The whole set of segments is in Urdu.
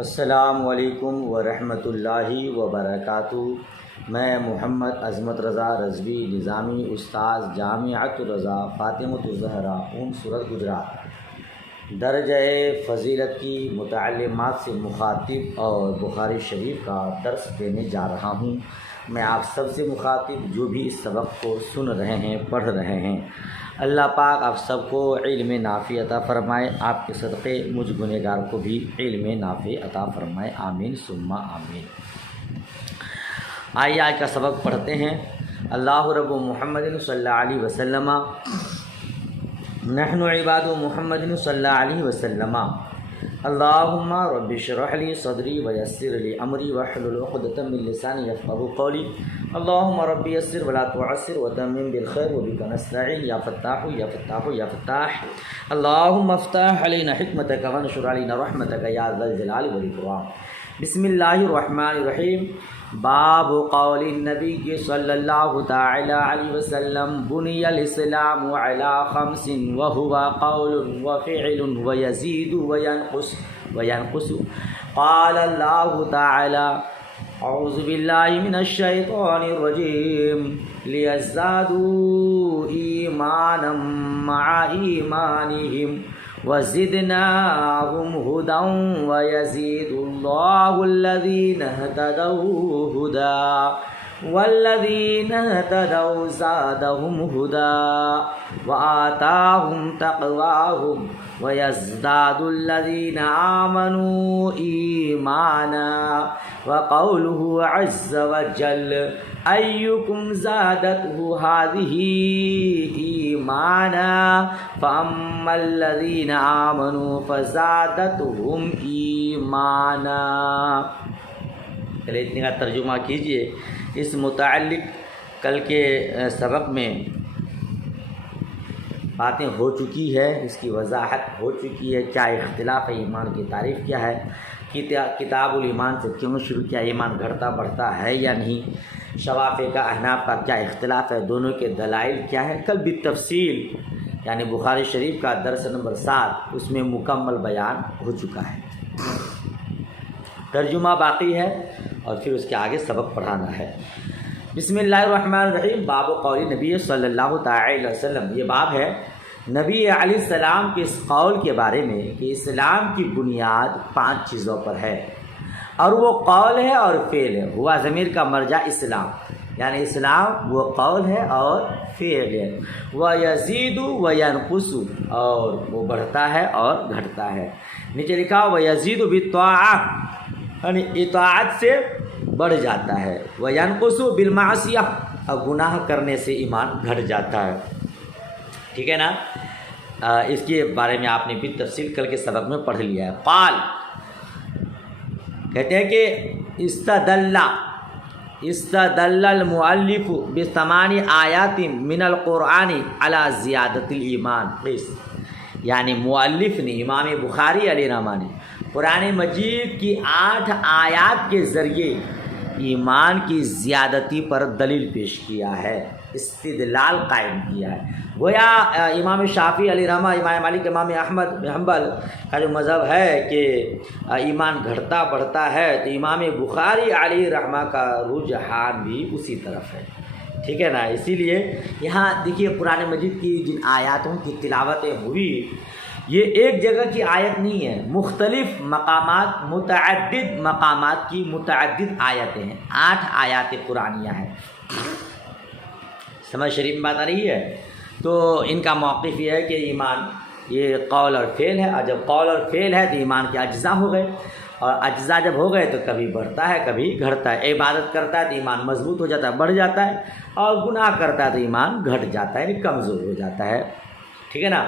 السلام علیکم ورحمۃ اللہ وبرکاتہ۔ میں محمد عظمت رضا رضوی نظامی استاذ جامعۃ الرضا فاطمۃ الزہرا صورت گجرات درجہ فضیلت کی متعلمات سے مخاطب اور بخاری شریف کا درس دینے جا رہا ہوں۔ میں آپ سب سے مخاطب جو بھی اس سبق کو سن رہے ہیں پڑھ رہے ہیں، اللہ پاک آپ سب کو علم نافع عطا فرمائے، آپ کے صدقے مجھ گنہگار کو بھی علم نافع عطا فرمائے، آمین ثم آمین۔ آئیے آج کا سبق پڑھتے ہیں۔ اللہ رب محمد صلی اللہ علیہ وسلم نحن عباد محمد صلی اللہ علیہ وسلم اللہم رب اشرح لی صدری ویسر لی امری واحلل عقدۃ من لسانی یفقهوا قولی اللہم رب یسر ولا تعسر وتمم بالخیر وبک نستعین یا فتاح یا فتاح یا فتاح اللہم افتح علینا حکمتک وانشر علینا رحمتک یا ذا الجلال والاکرام۔ بسم اللہ الرحمن الرحیم۔ باب قول النبی صلی اللہ تعالی علیہ وسلم بنی الاسلام علی خمس وهو قول وفعل ويزيد وينقص قال اللہ تعالی اعوذ باللہ من الشیطان الرجیم لیزدادوا ایمانا مع ایمانہم وزدناهم هدى ويزيد الله الذين اهتدوا هدى والذين اهتدوا زادهم هدى وآتاهم تقواهم ويزداد الذين آمنوا إيمانا وقوله عز وجل أيكم زادته هذه إيمانا فأما الذين آمنوا فزادتهم إيمانا۔ چلے اتنے کا ترجمہ کیجئے۔ اس متعلق کل کے سبق میں باتیں ہو چکی ہے، اس کی وضاحت ہو چکی ہے، کیا اختلاف ہے، ایمان کی تعریف کیا ہے، کتاب الایمان سے کیوں شروع کیا، ایمان گھٹتا بڑھتا ہے یا نہیں، شوافع کا احناف کا کیا اختلاف ہے، دونوں کے دلائل کیا ہے، کل بالتفصیل یعنی بخاری شریف کا درس نمبر 7 اس میں مکمل بیان ہو چکا ہے۔ ترجمہ باقی ہے اور پھر اس کے آگے سبق پڑھانا ہے۔ بسم اللہ الرحمن الرحیم۔ باب قول نبی صلی اللہ تعالی وسلم، یہ باب ہے نبی علیہ السلام کے اس قول کے بارے میں کہ اسلام کی بنیاد 5 چیزوں پر ہے، اور وہ قول ہے اور فعل ہے۔ ہوا ضمیر کا مرجع اسلام، یعنی اسلام وہ قول ہے اور فعل ہے۔ وَيَزِيدُ وَيَنْقُصُ، اور وہ بڑھتا ہے اور گھٹتا ہے۔ نیچے لکھا وَيَزِيدُ بِالطَّاعَةِ، یعنی اطاعت سے بڑھ جاتا ہے۔ وَيَنْقُصُ بِالْمَعْصِيَةِ، اور گناہ کرنے سے ایمان گھٹ جاتا ہے۔ ٹھیک ہے نا؟ اس کے بارے میں آپ نے بھی تفصیل کل کے سبق میں پڑھ لیا ہے۔ قال، کہتے ہیں کہ استدل المؤلف ب8 آیات من القرآن علی زیادت الایمان، یعنی مؤلف نے امام بخاری علیہ الرحمہ نے قرآن مجید کی 8 آیات کے ذریعے ایمان کی زیادتی پر دلیل پیش کیا ہے، استدلال قائم کیا ہے۔ گویا امام شافعی علیہ الرحمہ، امام مالک، امام احمد بن حنبل کا جو مذہب ہے کہ ایمان گھٹتا بڑھتا ہے، تو امام بخاری علیہ الرحمہ کا رجحان بھی اسی طرف ہے۔ ٹھیک ہے نا؟ اسی لیے یہاں دیکھیے قرآن مجید کی جن آیاتوں کی تلاوتیں ہوئی، یہ ایک جگہ کی آیت نہیں ہے، مختلف مقامات، متعدد مقامات کی متعدد آیتیں ہیں، 8 آیات قرآنیہ ہیں۔ سمجھ شریف میں بات آ رہی ہے؟ تو ان کا موقف یہ ہے کہ ایمان یہ قول اور فعل ہے، اور جب قول اور فعل ہے تو ایمان کے اجزاء ہو گئے، اور اجزاء جب ہو گئے تو کبھی بڑھتا ہے کبھی گھٹتا ہے۔ عبادت کرتا ہے تو ایمان مضبوط ہو جاتا ہے، بڑھ جاتا ہے، اور گناہ کرتا ہے تو ایمان گھٹ جاتا ہے، یعنی کمزور ہو جاتا ہے۔ ٹھیک ہے نا؟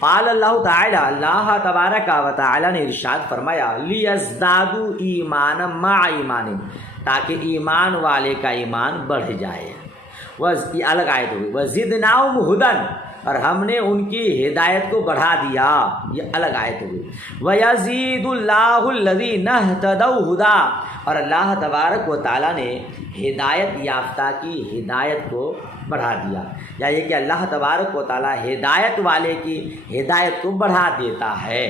قال اللہ تعالی، اللہ تبارک و تعالی نے ارشاد فرمایا لیزدادوا ایمانا مع ایمانہم، تاکہ ایمان والے کا ایمان بڑھ جائے۔ یہ الگ آیت ہوئی۔ وزدناہم ہدی، اور ہم نے ان کی ہدایت کو بڑھا دیا، یہ الگ آیت ہوئی۔ وَيَزِيدُ اللَّهُ الَّذِينَ اهْتَدَوْا هُدًى، اور اللہ تبارک و تعالیٰ نے ہدایت یافتہ کی ہدایت کو بڑھا دیا، یا یہ کہ اللہ تبارک و تعالیٰ ہدایت والے کی ہدایت کو بڑھا دیتا ہے۔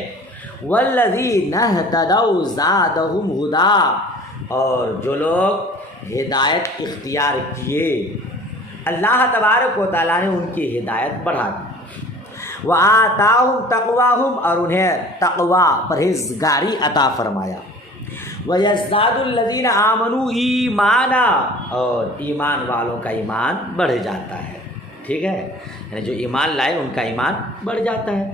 والذین اہتدوا زادہم ہدی، اور جو لوگ ہدایت اختیار کیے اللہ تبارک و تعالیٰ نے ان کی ہدایت بڑھا دی۔ وآتاہم تقواہم، اور انہیں تقوا پرہیزگاری عطا فرمایا۔ وَيَزْدَادُ الَّذِينَ آمَنُوا ایمانا، اور ایمان والوں کا ایمان بڑھ جاتا ہے، ٹھیک ہے، یعنی جو ایمان لائے ان کا ایمان بڑھ جاتا ہے۔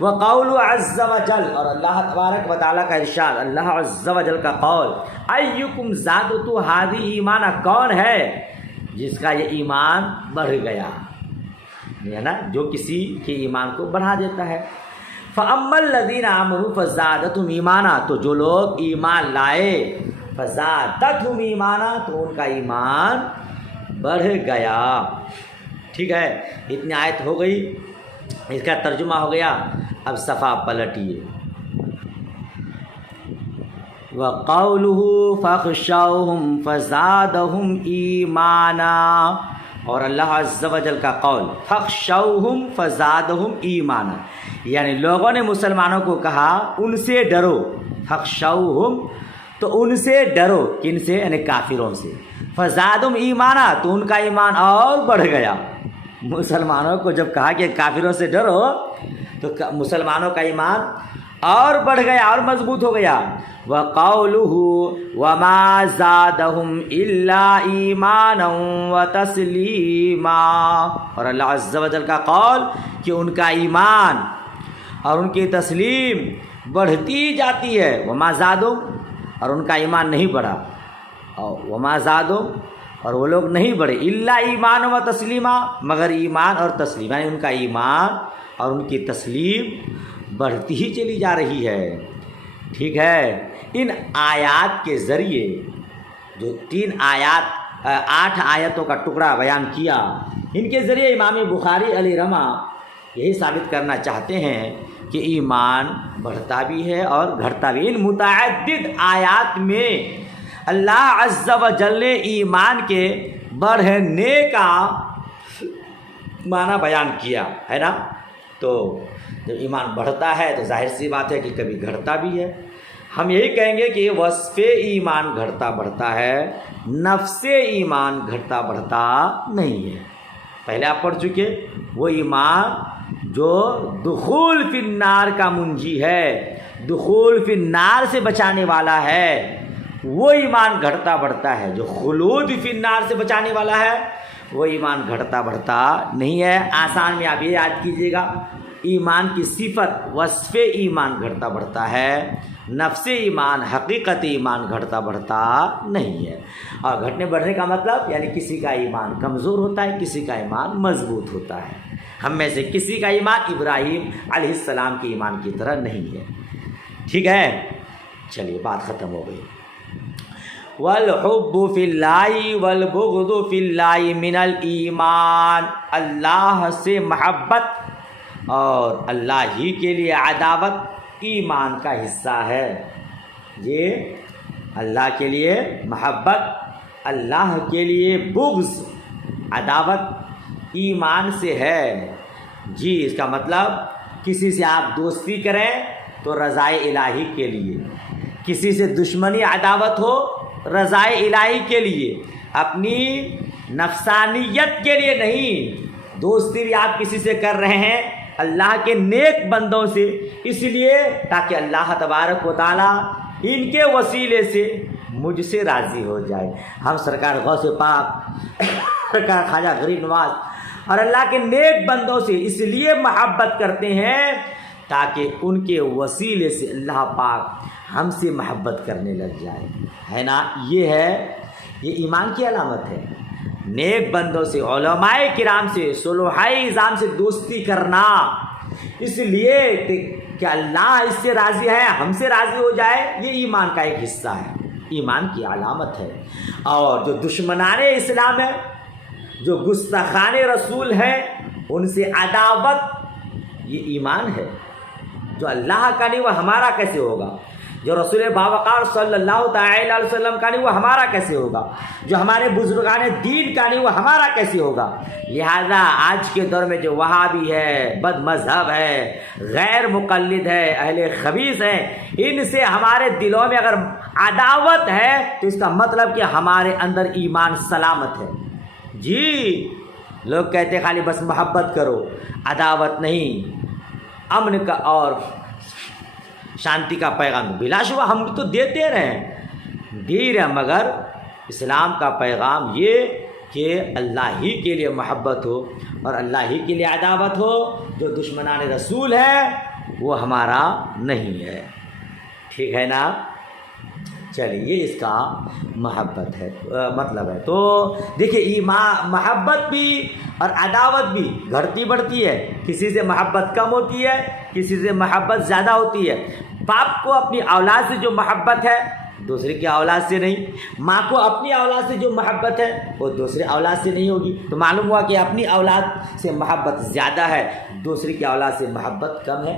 وَقَوْلُ عَزَّ وَجَلَّ، اور اللہ تبارک و تعالیٰ کا ارشاد، اللہ عز و جل کا قول، أَيُّكُمْ زَادَتْهُ هَٰذِهِ ایمانا، کون ہے جس کا یہ ایمان بڑھ گیا، ہے نا، جو کسی کے ایمان کو بڑھا دیتا ہے۔ فَأَمَّا الَّذِينَ آمَنُوا فَزَادَتْهُمْ ایمانا، تو جو لوگ ایمان لائے فَزَادَتْهُمْ ایمانا، تو ان کا ایمان بڑھ گیا، ٹھیک ہے۔ اتنی آیت ہو گئی، اس کا ترجمہ ہو گیا، اب صفحہ پلٹیے۔ وَقَوْلُهُ فَاخْشَوْهُمْ فَزَادَهُمْ ایمانا، اور اللہ عز و جل کا قول فَاخْشَوْهُمْ فَزَادَهُمْ ایمانا، یعنی لوگوں نے مسلمانوں کو کہا ان سے ڈرو، فَاخْشَوْهُمْ، تو ان سے ڈرو، کن سے، یعنی کافروں سے، فَزَادَهُمْ ایمانا، تو ان کا ایمان اور بڑھ گیا۔ مسلمانوں کو جب کہا کہ کافروں سے ڈرو تو مسلمانوں کا ایمان اور بڑھ گیا اور مضبوط ہو گیا۔ وَقَوْلُهُ وَمَا زَادَهُمْ إِلَّا إِيمَانًا وَتَسْلِيمًا، اور اللہ عز و جل کا قول کہ ان کا ایمان اور ان کی تسلیم بڑھتی جاتی ہے۔ وَمَا زَادَهُمْ، اور ان کا ایمان نہیں بڑھا، اور وَمَا زَادَهُمْ، اور وہ لوگ نہیں بڑھے، إِلَّا إِيمَانًا وَتَسْلِيمًا، مگر ایمان اور تسلیم، یعنی ان کا ایمان اور ان کی تسلیم بڑھتی ہی چلی جا رہی ہے، ٹھیک ہے۔ ان آیات کے ذریعے، جو 8 آیتوں کا ٹکڑا بیان کیا، ان کے ذریعے امام بخاری علیہ رحمہ یہی ثابت کرنا چاہتے ہیں کہ ایمان بڑھتا بھی ہے اور گھٹتا بھی۔ ان متعدد آیات میں اللہ عز و جل نے ایمان کے بڑھنے کا معنی بیان کیا ہے نا، تو جب ایمان بڑھتا ہے تو ظاہر سی بات ہے کہ کبھی گھٹتا بھی ہے۔ ہم یہی کہیں گے کہ وصف ایمان گھٹتا بڑھتا ہے، نفس ایمان گھٹتا بڑھتا نہیں ہے۔ پہلے آپ پڑھ چکے، وہ ایمان جو دخول فی النار کا منجی ہے، دخول فی النار سے بچانے والا ہے، وہ ایمان گھٹتا بڑھتا ہے۔ جو خلود فی النار سے بچانے والا ہے وہ ایمان گھٹتا بڑھتا نہیں ہے۔ آسان میں آپ یہ یاد کیجیے گا، ایمان کی صفت وصف ایمان گھٹتا بڑھتا ہے، نفس ایمان حقیقت ایمان گھٹتا بڑھتا نہیں ہے۔ اور گھٹنے بڑھنے کا مطلب یعنی کسی کا ایمان کمزور ہوتا ہے، کسی کا ایمان مضبوط ہوتا ہے۔ ہم میں سے کسی کا ایمان ابراہیم علیہ السلام کے ایمان کی طرح نہیں ہے، ٹھیک ہے۔ چلیے بات ختم ہو گئی۔ وَالْحُبُّ فِي اللَّهِ وَالْبُغْضُ فِي اللَّهِ مِنَ الْإِيمَانِ، اللہ سے محبت اور اللہ ہی کے لیے عداوت ایمان کا حصہ ہے۔ یہ اللہ کے لیے محبت، اللہ کے لیے بغض، عداوت ایمان سے ہے۔ جی، اس کا مطلب کسی سے آپ دوستی کریں تو رضائے الہی کے لیے، کسی سے دشمنی عداوت ہو رضائے الہی کے لیے، اپنی نفسانیت کے لیے نہیں۔ دوستی بھی آپ کسی سے کر رہے ہیں اللہ کے نیک بندوں سے، اس لیے تاکہ اللہ تبارک و تعالیٰ ان کے وسیلے سے مجھ سے راضی ہو جائے۔ ہم سرکار غوث پاک، سرکار خواجہ غریب نواز اور اللہ کے نیک بندوں سے اس لیے محبت کرتے ہیں تاکہ ان کے وسیلے سے اللہ پاک ہم سے محبت کرنے لگ جائے، ہے نا۔ یہ ایمان کی علامت ہے۔ نیک بندوں سے، علماء کرام سے، صلحاء نظام سے دوستی کرنا اس لیے کہ اللہ اس سے راضی ہے، ہم سے راضی ہو جائے، یہ ایمان کا ایک حصہ ہے، ایمان کی علامت ہے۔ اور جو دشمنان اسلام ہے، جو گستاخان رسول ہیں، ان سے عداوت یہ ایمان ہے۔ جو اللہ کا نہیں وہ ہمارا کیسے ہوگا؟ جو رسول باوقار صلی اللہ تعالی علیہ وسلم کا نہیں وہ ہمارا کیسے ہوگا؟ جو ہمارے بزرگان دین کا نہیں وہ ہمارا کیسے ہوگا؟ لہذا آج کے دور میں جو وہابی ہے، بد مذہب ہے، غیر مقلد ہے، اہل خبیث ہیں، ان سے ہمارے دلوں میں اگر عداوت ہے تو اس کا مطلب کہ ہمارے اندر ایمان سلامت ہے۔ جی لوگ کہتے ہیں خالی بس محبت کرو، عداوت نہیں، امن کا اور شانتی کا پیغام۔ بلا شبہ ہم تو دیتے رہے دیر ہے، مگر اسلام کا پیغام یہ کہ اللہ ہی کے لیے محبت ہو اور اللہ ہی کے لیے عداوت ہو۔ جو دشمنان رسول ہے وہ ہمارا نہیں ہے، ٹھیک ہے نا؟ چلیے یہ اس کا محبت ہے مطلب ہے۔ تو دیکھیے ایمان، محبت بھی اور عداوت بھی گھٹتی بڑھتی ہے، کسی سے محبت کم ہوتی ہے، کسی سے محبت زیادہ ہوتی ہے۔ باپ کو اپنی اولاد سے جو محبت ہے دوسرے کی اولاد سے نہیں، ماں کو اپنی اولاد سے جو محبت ہے وہ دوسرے اولاد سے نہیں ہوگی۔ تو معلوم ہوا کہ اپنی اولاد سے محبت زیادہ ہے، دوسرے کی اولاد سے محبت کم ہے،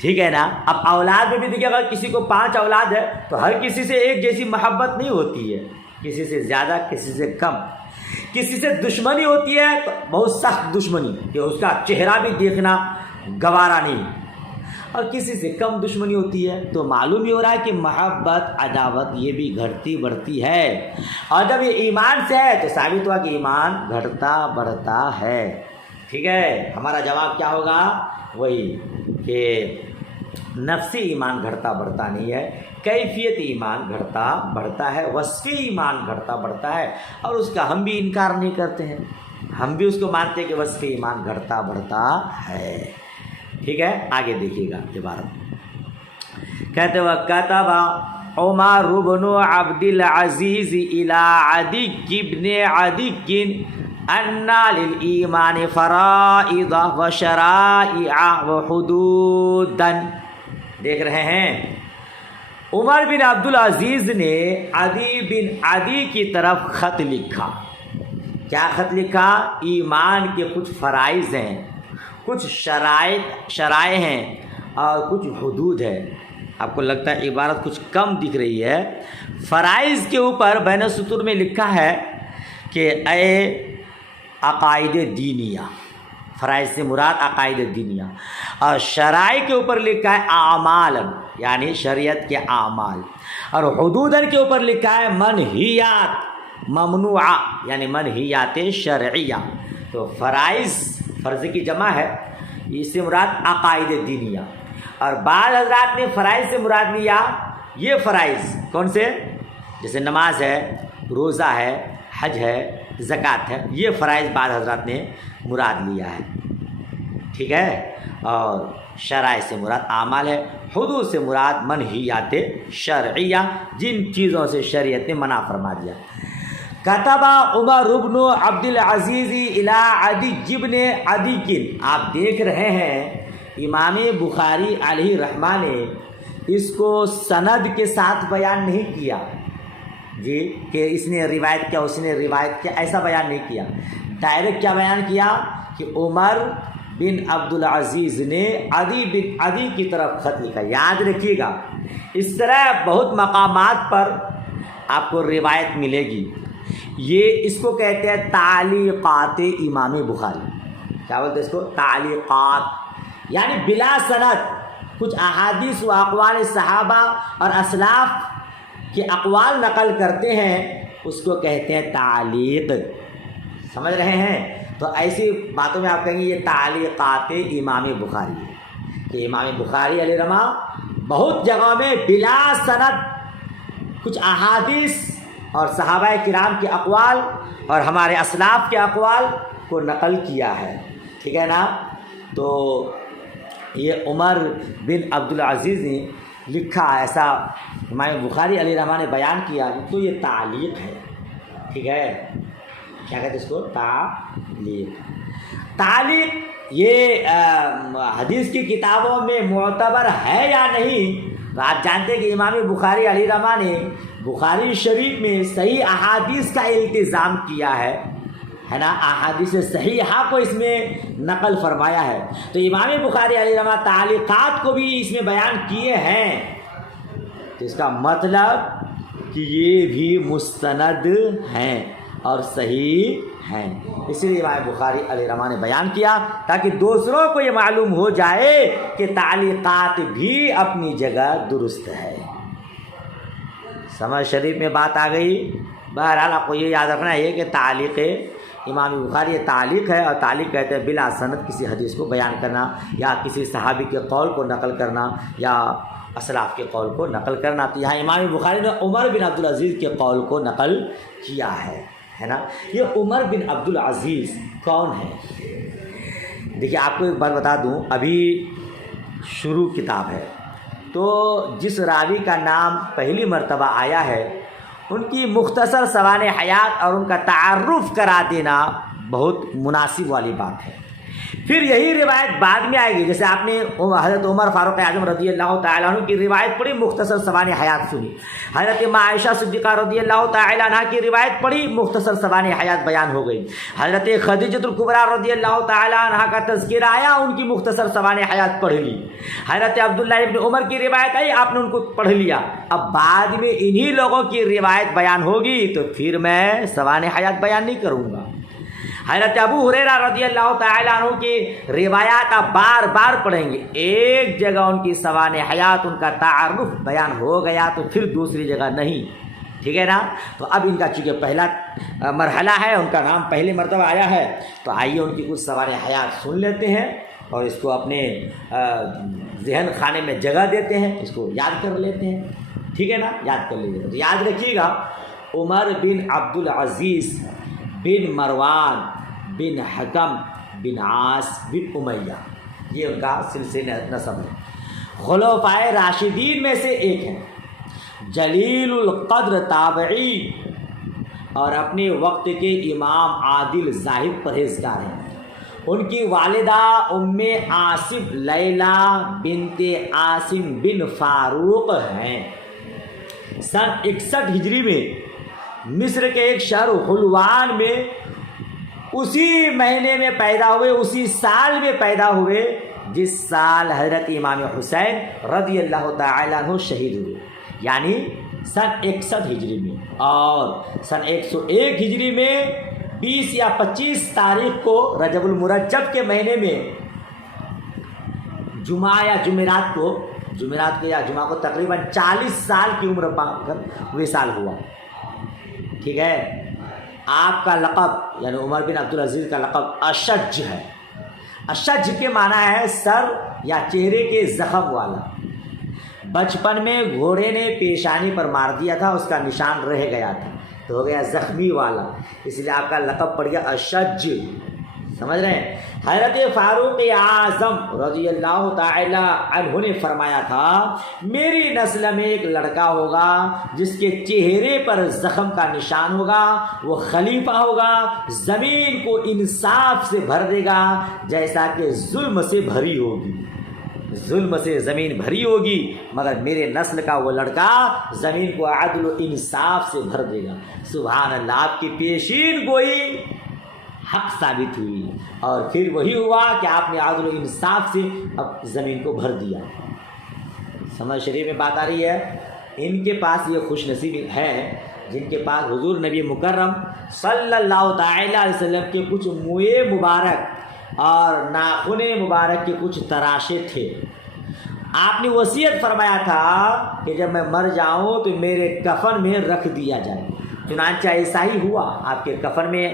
ٹھیک ہے نا؟ اب اولاد میں بھی دیکھیے، اگر کسی کو 5 اولاد ہے تو ہر کسی سے ایک جیسی محبت نہیں ہوتی ہے، کسی سے زیادہ، کسی سے کم۔ کسی سے دشمنی ہوتی ہے تو بہت سخت دشمنی کہ اس کا چہرہ بھی دیکھنا گوارا نہیں، اور کسی سے کم دشمنی ہوتی ہے۔ تو معلوم ہی ہو رہا ہے کہ محبت، عداوت یہ بھی گھٹتی بڑھتی ہے، اور جب یہ ایمان سے ہے تو ثابت ہوا کہ ایمان گھٹتا بڑھتا ہے، ٹھیک ہے؟ ہمارا جواب کیا ہوگا؟ وہی کہ نفسی ایمان گھٹتا بڑھتا نہیں ہے، کیفیت ایمان گھٹتا بڑھتا ہے، وصفی ایمان گھٹتا بڑھتا ہے، اور اس کا ہم بھی انکار نہیں کرتے ہیں، ہم بھی اس کو مانتے ہیں کہ وصفی ایمان گھٹتا بڑھتا ہے، ٹھیک ہے؟ آگے دیکھیے گا عبارت، کہتے ہیں کتب عمر بن عبد العزیز الی عدی بن عدی ان للایمان فرائض و شرائع و حدودا۔ دیکھ رہے ہیں عمر بن عبد العزیز نے عدی بن عدی کی طرف خط لکھا۔ کیا خط لکھا؟ ایمان کے کچھ فرائض ہیں، کچھ شرائع ہیں اور کچھ حدود ہے۔ آپ کو لگتا ہے عبارت کچھ کم دکھ رہی ہے۔ فرائض کے اوپر بین السطور میں لکھا ہے کہ اے عقائد دینیہ، فرائض سے مراد عقائد دینیہ، اور شرائع کے اوپر لکھا ہے اعمال، یعنی شریعت کے اعمال، اور حدودن کے اوپر لکھا ہے منہیات ممنوعہ، یعنی منہیات شرعیہ۔ تو فرائض فرض کی جمع ہے، اس سے مراد عقائد دینیہ، اور بعض حضرات نے فرائض سے مراد لیا یہ فرائض کون سے؟ جیسے نماز ہے، روزہ ہے، حج ہے، زکوٰۃ ہے، یہ فرائض بعض حضرات نے مراد لیا ہے، ٹھیک ہے؟ اور شرائع سے مراد اعمال ہے، حدود سے مراد منہیات شرعیہ، جن چیزوں سے شریعت نے منع فرما دیا۔ کتب عمر بن عبد العزیز الی عدی بن عدی، آپ دیکھ رہے ہیں امام بخاری علیہ رحمہ نے اس کو سند کے ساتھ بیان نہیں کیا، جی کہ اس نے روایت کیا، اس نے روایت کیا، ایسا بیان نہیں کیا۔ ڈائریکٹ کیا بیان کیا کہ عمر بن عبد العزیز نے عدی بن عدی کی طرف خط لکھا۔ یاد رکھیے گا، اس طرح بہت مقامات پر آپ کو روایت ملے گی۔ یہ اس کو کہتے ہیں تعلیقات امام بخاری۔ کیا بولتے ہیں اس کو؟ تعلیقات، یعنی بلا سند کچھ احادیث و اقوال صحابہ اور اسلاف کے اقوال نقل کرتے ہیں، اس کو کہتے ہیں تعلیق۔ سمجھ رہے ہیں؟ تو ایسی باتوں میں آپ کہیں گے یہ تعلیقات امام بخاری ہے، کہ امام بخاری علیہ رحمہ بہت جگہوں میں بلا سند کچھ احادیث اور صحابہ کرام کے اقوال اور ہمارے اسلاف کے اقوال کو نقل کیا ہے، ٹھیک ہے نا؟ تو یہ عمر بن عبد العزیز نے لکھا، ایسا امام بخاری علیہ رحمہ نے بیان کیا، تو یہ تعلیق ہے، ٹھیک ہے؟ کیا کہتے ہیں اس کو؟ تعلیق یہ حدیث کی کتابوں میں معتبر ہے یا نہیں؟ تو آپ جانتے ہیں کہ امام بخاری علیہ رحمہ نے بخاری شریف میں صحیح احادیث کا التزام کیا ہے نا، احادیث صحیحہ کو اس میں نقل فرمایا ہے۔ تو امام بخاری علیہ رحمہ تعلیقات کو بھی اس میں بیان کیے ہیں، تو اس کا مطلب کہ یہ بھی مستند ہیں اور صحیح ہیں. اسی لیے امام بخاری علیہ رحمہ نے بیان کیا تاکہ دوسروں کو یہ معلوم ہو جائے کہ تعلیقات بھی اپنی جگہ درست ہے. سمجھ شریف میں بات آ گئی. بہرحال آپ کو یہ یاد رکھنا ہے کہ تعلیق امام بخاری یہ تعلیق ہے، اور تعلیق کہتے ہیں بلا سند کسی حدیث کو بیان کرنا یا کسی صحابی کے قول کو نقل کرنا یا اسلاف کے قول کو نقل کرنا. تو یہاں امام بخاری نے عمر بن عبدالعزیز کے قول کو نقل کیا ہے نا. یہ عمر بن عبدالعزیز کون ہے؟ دیکھیے آپ کو ایک بات بتا دوں، ابھی شروع کتاب ہے تو جس راوی کا نام پہلی مرتبہ آیا ہے ان کی مختصر سوانح حیات اور ان کا تعارف کرا دینا بہت مناسب والی بات ہے. پھر یہی روایت بعد میں آئے گی. جیسے آپ نے حضرت عمر فاروق اعظم رضی اللہ تعالیٰ عنہ کی روایت پڑھی، مختصر سوانح حیات سنی. حضرت عائشہ صدیقہ رضی اللہ تعالیٰ عنہ کی روایت پڑھی، مختصر سوانح حیات بیان ہو گئی. حضرت خدیجۃ الکبریٰ رضی اللہ تعالیٰ عنہ کا تذکرہ آیا، ان کی مختصر سوانح حیات پڑھ لی. حضرت عبداللہ ابن عمر کی روایت آئی، آپ نے ان کو پڑھ لیا. اب بعد میں انہی لوگوں کی روایت بیان ہوگی تو پھر میں سوانح حیات بیان نہیں کروں گا. حضرت ابو ہریرہ رضی اللہ تعالیٰ عنہ کی روایات آپ بار بار پڑھیں گے. ایک جگہ ان کی سوانح حیات، ان کا تعارف بیان ہو گیا تو پھر دوسری جگہ نہیں. ٹھیک ہے نا. تو اب ان کا چونکہ پہلا مرحلہ ہے، ان کا نام پہلی مرتبہ آیا ہے، تو آئیے ان کی کچھ سوانح حیات سن لیتے ہیں اور اس کو اپنے ذہن خانے میں جگہ دیتے ہیں، اس کو یاد کر لیتے ہیں. ٹھیک ہے نا، یاد کر لیجیے. تو یاد رکھیے گا، عمر بن عبدالعزیز بن مروان بن حکم بن عاص بن امیہ، یہ ان کا سلسلہ نسب ہے. خلفائے راشدین میں سے ایک ہیں، جلیل القدر تابعی اور اپنے وقت کے امام عادل زاہد پرہیزگار ہیں. ان کی والدہ ام عاصم لیلہ بنت عاصم بن فاروق ہیں. سن 61 ہجری میں مصر کے ایک شہر حلوان میں اسی مہینے میں پیدا ہوئے، اسی سال میں پیدا ہوئے جس سال حضرت امام حسین رضی اللہ تعالیٰ عنہ شہید ہوئے، یعنی سن 61 ہجری میں. اور سن 101 ہجری میں 20 یا 25 تاریخ کو رجب المرجب کے مہینے میں جمعہ یا جمعرات کو یا جمعہ کو تقریباً 40 سال کی عمر پا کر وصال ہوا. ٹھیک ہے. آپ کا لقب یعنی عمر بن عبدالعزیز کا لقب اشج ہے. اشج کے معنی ہے سر یا چہرے کے زخم والا. بچپن میں گھوڑے نے پیشانی پر مار دیا تھا، اس کا نشان رہ گیا تھا تو ہو گیا زخمی والا، اس لیے آپ کا لقب پڑ گیا اشج. سمجھ رہے ہیں. حضرت فاروق اعظم رضی اللہ تعالی عنہ نے فرمایا تھا، میری نسل میں ایک لڑکا ہوگا جس کے چہرے پر زخم کا نشان ہوگا، وہ خلیفہ ہوگا، زمین کو انصاف سے بھر دے گا جیسا کہ ظلم سے بھری ہوگی. ظلم سے زمین بھری ہوگی مگر میرے نسل کا وہ لڑکا زمین کو عدل و انصاف سے بھر دے گا. سبحان اللہ. آپ کی پیشین گوئی حق ثابت ہوئی اور پھر وہی ہوا کہ آپ نے عدل و انصاف سے اب زمین کو بھر دیا. سمجھ شریف میں بات آ رہی ہے. ان کے پاس یہ خوش نصیبی ہے جن کے پاس حضور نبی مکرم صلی اللہ تعالی علیہ وسلم کے کچھ موئے مبارک اور ناخن مبارک کے کچھ تراشے تھے. آپ نے وصیت فرمایا تھا کہ جب میں مر جاؤں تو میرے کفن میں رکھ دیا جائے. چنانچہ ایسا ہی ہوا. آپ کے کفن میں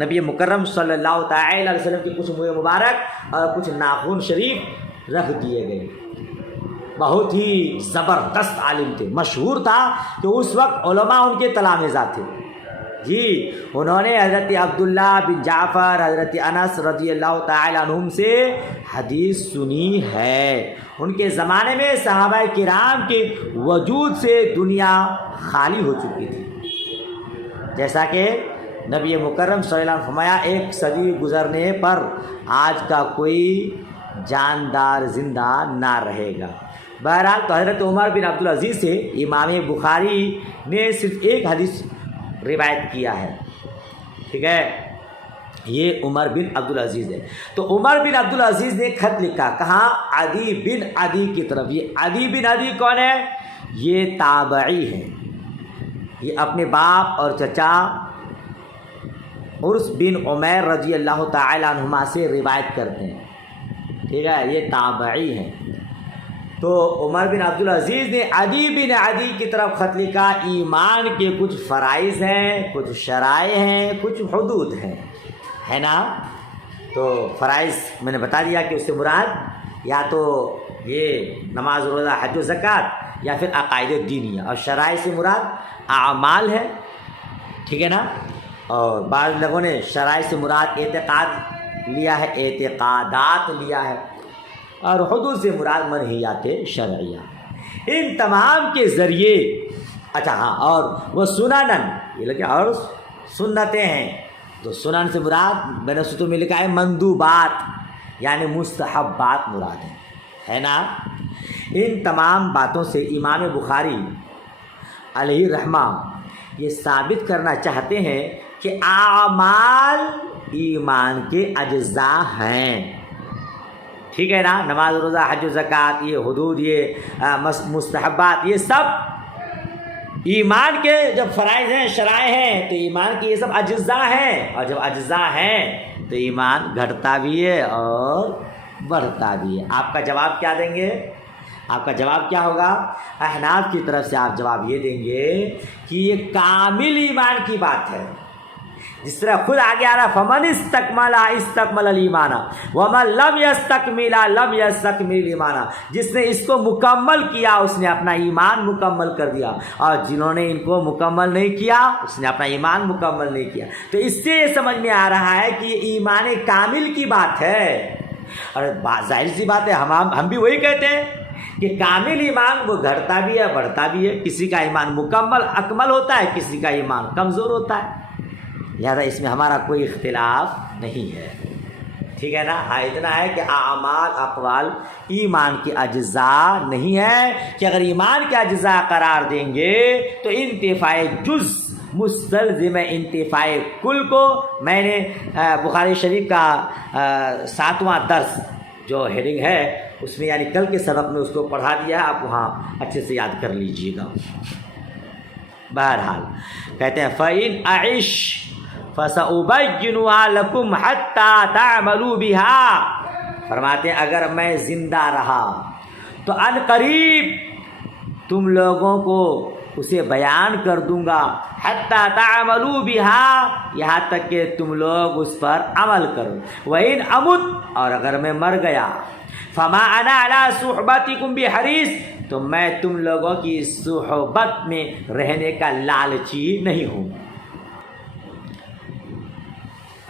نبی مکرم صلی اللہ تعالی علیہ وسلم کے کچھ موئے مبارک اور کچھ ناخن شریف رکھ دیے گئے. بہت ہی زبردست عالم تھے. مشہور تھا کہ اس وقت علماء ان کے تلامذہ تھے. جی انہوں نے حضرت عبداللہ بن جعفر، حضرت انس رضی اللہ تعالی عنہم سے حدیث سنی ہے. ان کے زمانے میں صحابہ کرام کے وجود سے دنیا خالی ہو چکی تھی. جیسا کہ نبی مکرم صلی اللہ علیہ وسلم فرمایا، ایک صدی گزرنے پر آج کا کوئی جاندار زندہ نہ رہے گا. بہرحال تو حضرت عمر بن عبدالعزیز سے امام بخاری نے صرف ایک حدیث روایت کیا ہے. ٹھیک ہے. یہ عمر بن عبدالعزیز ہے. تو عمر بن عبدالعزیز نے خط لکھا. کہاں؟ عدی بن عدی کی طرف. یہ عدی بن عدی کون ہے؟ یہ تابعی ہیں، یہ اپنے باپ اور چچا عرس بن عمیر رضی اللہ تعالی عنہما سے روایت کرتے ہیں، ٹھیک ہے، یہ تابعی ہیں۔ تو عمر بن عبدالعزیز نے عدی بن عدی کی طرف خط لکھا، ایمان کے کچھ فرائض ہیں، کچھ شرائع ہیں، کچھ حدود ہیں، ہے نا؟ تو فرائض میں نے بتا دیا کہ اس سے مراد یا تو یہ نماز روزہ حج و زکوٰۃ یا پھر عقائد دینیہ، اور شرائع سے مراد اعمال ہے، ٹھیک ہے نا؟ اور بعض لوگوں نے شرائع سے مراد اعتقاد لیا ہے، اعتقادات لیا ہے، اور حدود سے مراد منہیات شرعیہ۔ ان تمام کے ذریعے، اچھا ہاں، اور وہ سننن، یہ لگے اور سنتیں ہیں، تو سنن سے مراد میں نے سطور میں لکھا ہے مندوبات، یعنی مستحبات مراد ہے نا؟ ان تمام باتوں سے امام بخاری علیہ رحمہ یہ ثابت کرنا چاہتے ہیں کہ اعمال ایمان کے اجزاء ہیں، ٹھیک ہے نا؟ نماز روزہ حج و زکوٰۃ، یہ حدود، یہ مستحبات، یہ سب ایمان کے جب فرائض ہیں، شرائع ہیں، تو ایمان کے یہ سب اجزاء ہیں، اور جب اجزاء ہیں تو ایمان گھٹتا بھی ہے اور بڑھتا بھی ہے۔ آپ کا جواب کیا دیں گے؟ آپ کا جواب کیا ہوگا؟ احناف کی طرف سے آپ جواب یہ دیں گے کہ یہ کامل ایمان کی بات ہے، جس طرح خود آگے آ رہا فمن استکمل الایمان ومن لم یستکمل لم یستکمل الایمان، جس نے اس کو مکمل کیا اس نے اپنا ایمان مکمل کر دیا، اور جنہوں نے ان کو مکمل نہیں کیا اس نے اپنا ایمان مکمل نہیں کیا۔ تو اس سے یہ سمجھ میں آ رہا ہے کہ یہ ایمان کامل کی بات ہے، اور ظاہر سی بات ہے ہم بھی وہی کہتے ہیں کہ کامل ایمان وہ گھٹتا بھی ہے بڑھتا بھی ہے، کسی کا ایمان مکمل اکمل ہوتا ہے، کسی کا ایمان کمزور ہوتا ہے، لہذا اس میں ہمارا کوئی اختلاف نہیں ہے، ٹھیک ہے نا؟ ہاں اتنا ہے کہ اعمال اقوال ایمان کے اجزاء نہیں ہے، کہ اگر ایمان کے اجزاء قرار دیں گے تو انتفاع جز مستلزم انتفاع کل کو، میں نے بخاری شریف کا 7واں درس جو ہیڈنگ ہے اس میں یعنی کل کے سبق میں اس کو پڑھا دیا ہے، آپ وہاں اچھے سے یاد کر لیجئے گا۔ بہرحال کہتے ہیں فَإِنْ أَعِشْ فَسَأُبَيِّنُهَا لَكُمْ حَتَّى تَعْمَلُوا بِهَا، فرماتے ہیں اگر میں زندہ رہا تو ان قریب تم لوگوں کو اسے بیان کر دوں گا، حَتَّى تَعْمَلُوا بِهَا، یہاں تک کہ تم لوگ اس پر عمل کرو، وَإِنْ أَمُتْ، اور اگر میں مر گیا، فَمَا أَنَا عَلَىٰ صُحْبَتِكُمْ بِحَرِيصٍ، تو میں تم لوگوں کی صحبت میں رہنے کا لالچی نہیں ہوں۔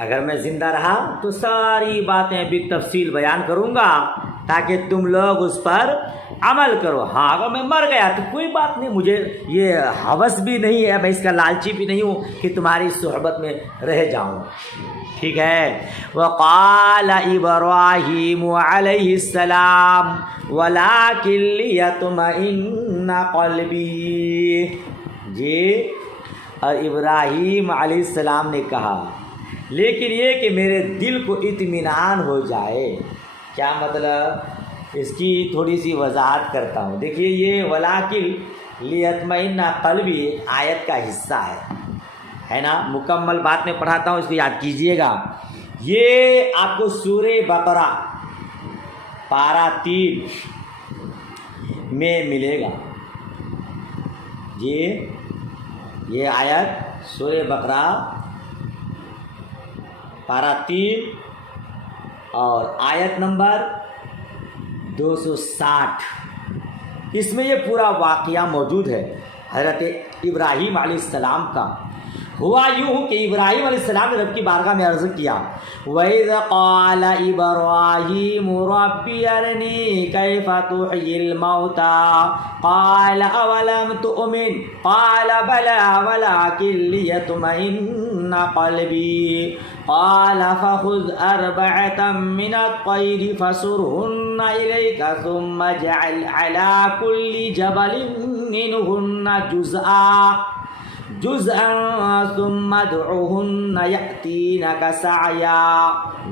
اگر میں زندہ رہا تو ساری باتیں بھی تفصیل بیان کروں گا تاکہ تم لوگ اس پر عمل کرو۔ ہاں اگر میں مر گیا تو کوئی بات نہیں، مجھے یہ ہوس بھی نہیں ہے، میں اس کا لالچی بھی نہیں ہوں کہ تمہاری صحبت میں رہ جاؤں، ٹھیک ہے۔ وقال ابراہیم علیہ السلام ولکن لیطمئن قلبی، جی، اور ابراہیم علیہ السلام نے کہا لیکن یہ کہ میرے دل کو اطمینان ہو جائے۔ کیا مطلب؟ اس کی تھوڑی سی وضاحت کرتا ہوں۔ دیکھیے یہ ولاکن لیطمئن قلبی آیت کا حصہ ہے نا؟ مکمل بات میں پڑھاتا ہوں، اس کو یاد کیجئے گا۔ یہ آپ کو سورہ بقرہ پارہ 3 میں ملے گا، یہ آیت سورہ بقرہ پارہ 3 اور آیت نمبر 260، اس میں یہ پورا واقعہ موجود ہے حضرت ابراہیم علیہ السلام کا۔ ہوا یوں کہ ابراہیم علیہ السلام نے رب کی بارگاہ میں عرض کیا، وَإِذْ قَالَ إِبْرَاهِيمُ رَبِّ أَرِنِي كَيْفَ تُحْيِي الْمَوْتَى قَالَ أَوَلَمْ تُؤْمِنْ قَالَ بَلَىٰ وَلَكِن لِّيَطْمَئِنَّ قَلْبِي قَالَ فَخُذْ أَرْبَعَةً مِّنَ الطَّيْرِ فَصُرْهُنَّ إِلَيْكَ ثُمَّ اجْعَلْ عَلَىٰ كُلِّ جَبَلٍ مِّنْهُنَّ جزءا ثم ادعوهن يأتينك سعيا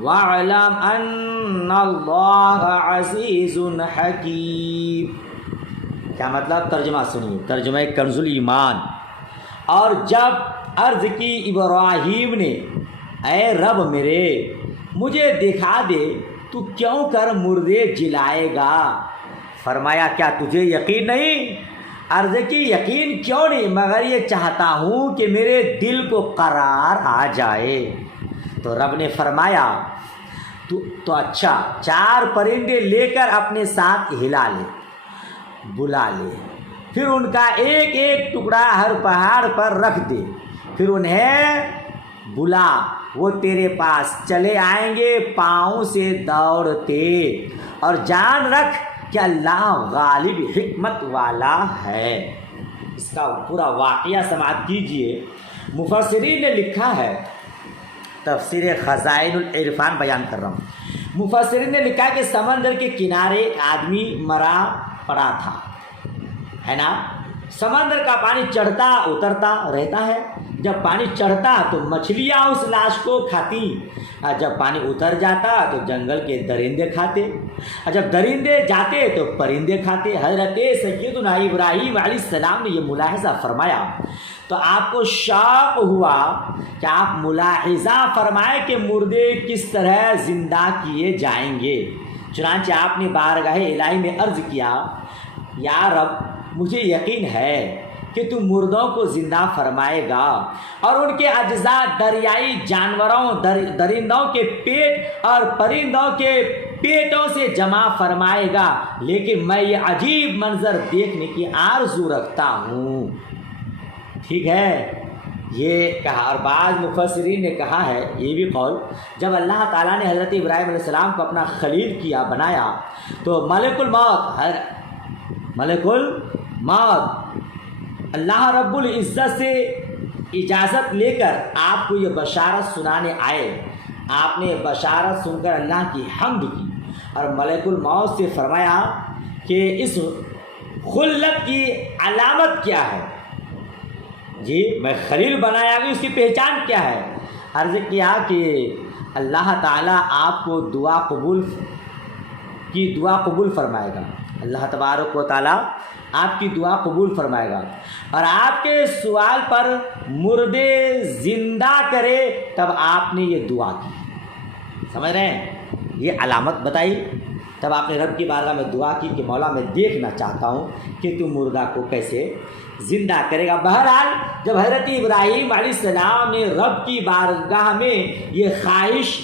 واعلم أن الله عزيز حكيم۔ کیا مطلب؟ ترجمہ سنیے، ترجمہ کنز الایمان۔ اور جب عرض کی ابراہیم نے اے رب میرے مجھے دکھا دے تو کیوں کر مردے جلائے گا؟ فرمایا کیا تجھے یقین نہیں؟ عرض کی یقین کیوں نہیں، مگر یہ چاہتا ہوں کہ میرے دل کو قرار آ جائے۔ تو رب نے فرمایا تو اچھا 4 پرندے لے کر اپنے ساتھ ہلا لے، بلا لے، پھر ان کا ایک ایک ٹکڑا ہر پہاڑ پر رکھ دے، پھر انہیں بلا، وہ تیرے پاس چلے آئیں گے پاؤں سے دوڑتے، اور جان رکھ کہ اللہ غالب حکمت والا ہے۔ اس کا پورا واقعہ سماعت کیجئے۔ مفسرین نے لکھا ہے، تفسیر خزائن العرفان بیان کر رہا ہوں، مفسرین نے لکھا کہ سمندر کے کنارے ایک آدمی مرا پڑا تھا، ہے نا؟ سمندر کا پانی چڑھتا اترتا رہتا ہے، جب پانی چڑھتا تو مچھلیاں اس لاش کو کھاتی، اور جب پانی اتر جاتا تو جنگل کے درندے کھاتے، اور جب درندے جاتے تو پرندے کھاتے۔ حضرت سیدنا ابراہیم علیہ السلام نے یہ ملاحظہ فرمایا تو آپ کو شوق ہوا کہ آپ ملاحظہ فرمائے کہ مردے کس طرح زندہ کیے جائیں گے۔ چنانچہ آپ نے بارگاہ الہی میں عرض کیا، یا رب مجھے یقین ہے کہ تو مردوں کو زندہ فرمائے گا اور ان کے اجزاء دریائی جانوروں، درندوں کے پیٹ اور پرندوں کے پیٹوں سے جمع فرمائے گا، لیکن میں یہ عجیب منظر دیکھنے کی آرزو رکھتا ہوں۔ ٹھیک ہے، یہ کہا۔ اور بعض مفسرین نے کہا ہے یہ بھی قول، جب اللہ تعالیٰ نے حضرت ابراہیم علیہ السلام کو اپنا خلیل کیا، بنایا، تو ملک الموت اللہ رب العزت سے اجازت لے کر آپ کو یہ بشارت سنانے آئے۔ آپ نے بشارت سن کر اللہ کی حمد کی اور ملک الموت سے فرمایا کہ اس خلت کی علامت کیا ہے؟ جی میں خلیل بنایا گیا، اس کی پہچان کیا ہے؟ عرض کیا کہ اللہ تعالیٰ آپ کو دعا قبول فرمائے گا، اللہ تبارک و تعالیٰ آپ کی دعا قبول فرمائے گا، اور آپ کے سوال پر مردے زندہ کرے، تب آپ نے یہ دعا کی۔ سمجھ رہے ہیں؟ یہ علامت بتائی، تب آپ نے رب کی بارگاہ میں دعا کی کہ مولا میں دیکھنا چاہتا ہوں کہ تو مردہ کو کیسے زندہ کرے گا۔ بہرحال جب حضرت ابراہیم علیہ السلام نے رب کی بارگاہ میں یہ خواہش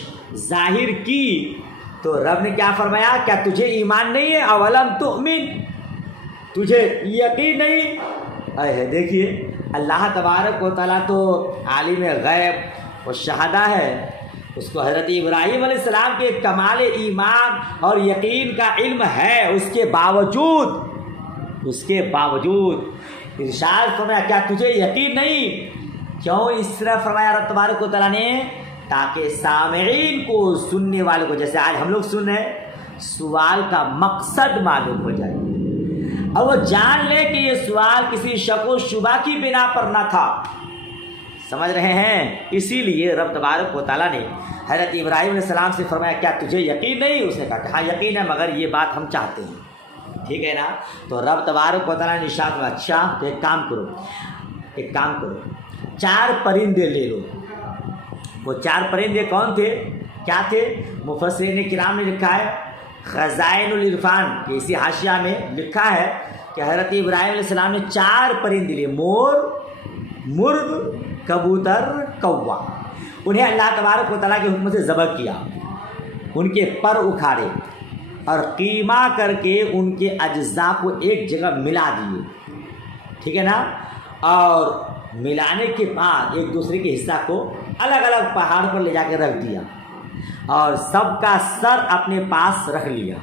ظاہر کی تو رب نے کیا فرمایا؟ کیا تجھے ایمان نہیں ہے؟ اولم تؤمن، تجھے یقین نہیں؟ اے دیکھیے اللہ تبارک و تعالیٰ تو عالم غیب و شہادہ ہے، اس کو حضرت ابراہیم علیہ السلام کے کمال ایمان اور یقین کا علم ہے، اس کے باوجود ارشاد فرمایا کیا تجھے یقین نہیں؟ کیوں اس طرح فرمایا رب تبارک و تعالیٰ نے؟ تاکہ سامعین کو، سننے والوں کو، جیسے آج ہم لوگ سن رہے ہیں، سوال کا مقصد معلوم ہو جائے اور وہ جان لے کہ یہ سوال کسی شک و شبہ کی بنا پر نہ تھا۔ سمجھ رہے ہیں؟ اسی لیے رب تبارک و تعالیٰ نے حضرت ابراہیم علیہ السلام سے فرمایا کیا تجھے یقین نہیں؟ اس نے کہا کہ ہاں یقین ہے، مگر یہ بات ہم چاہتے ہیں۔ ٹھیک ہے نا؟ تو رب تبارک و تعالیٰ نے ارشاد میں اچھا تو ایک کام کرو 4 پرندے لے لو۔ وہ 4 پرندے کون تھے؟ کیا تھے؟ مفسرین کرام نے لکھا ہے، خزائن العرفان کے اسی حاشیہ میں لکھا ہے کہ حضرت ابراہیم علیہ السلام نے 4 پرندے لیے، مور، مرغ، کبوتر، کوا۔ انہیں اللہ تبارک و تعالیٰ کے حکم سے ذبح کیا، ان کے پر اکھاڑے اور قیمہ کر کے ان کے اجزاء کو ایک جگہ ملا دیے۔ ٹھیک ہے نا؟ اور ملانے کے بعد ایک دوسرے کے حصہ کو الگ الگ پہاڑ پر لے جا کے رکھ دیا اور سب کا سر اپنے پاس رکھ لیا۔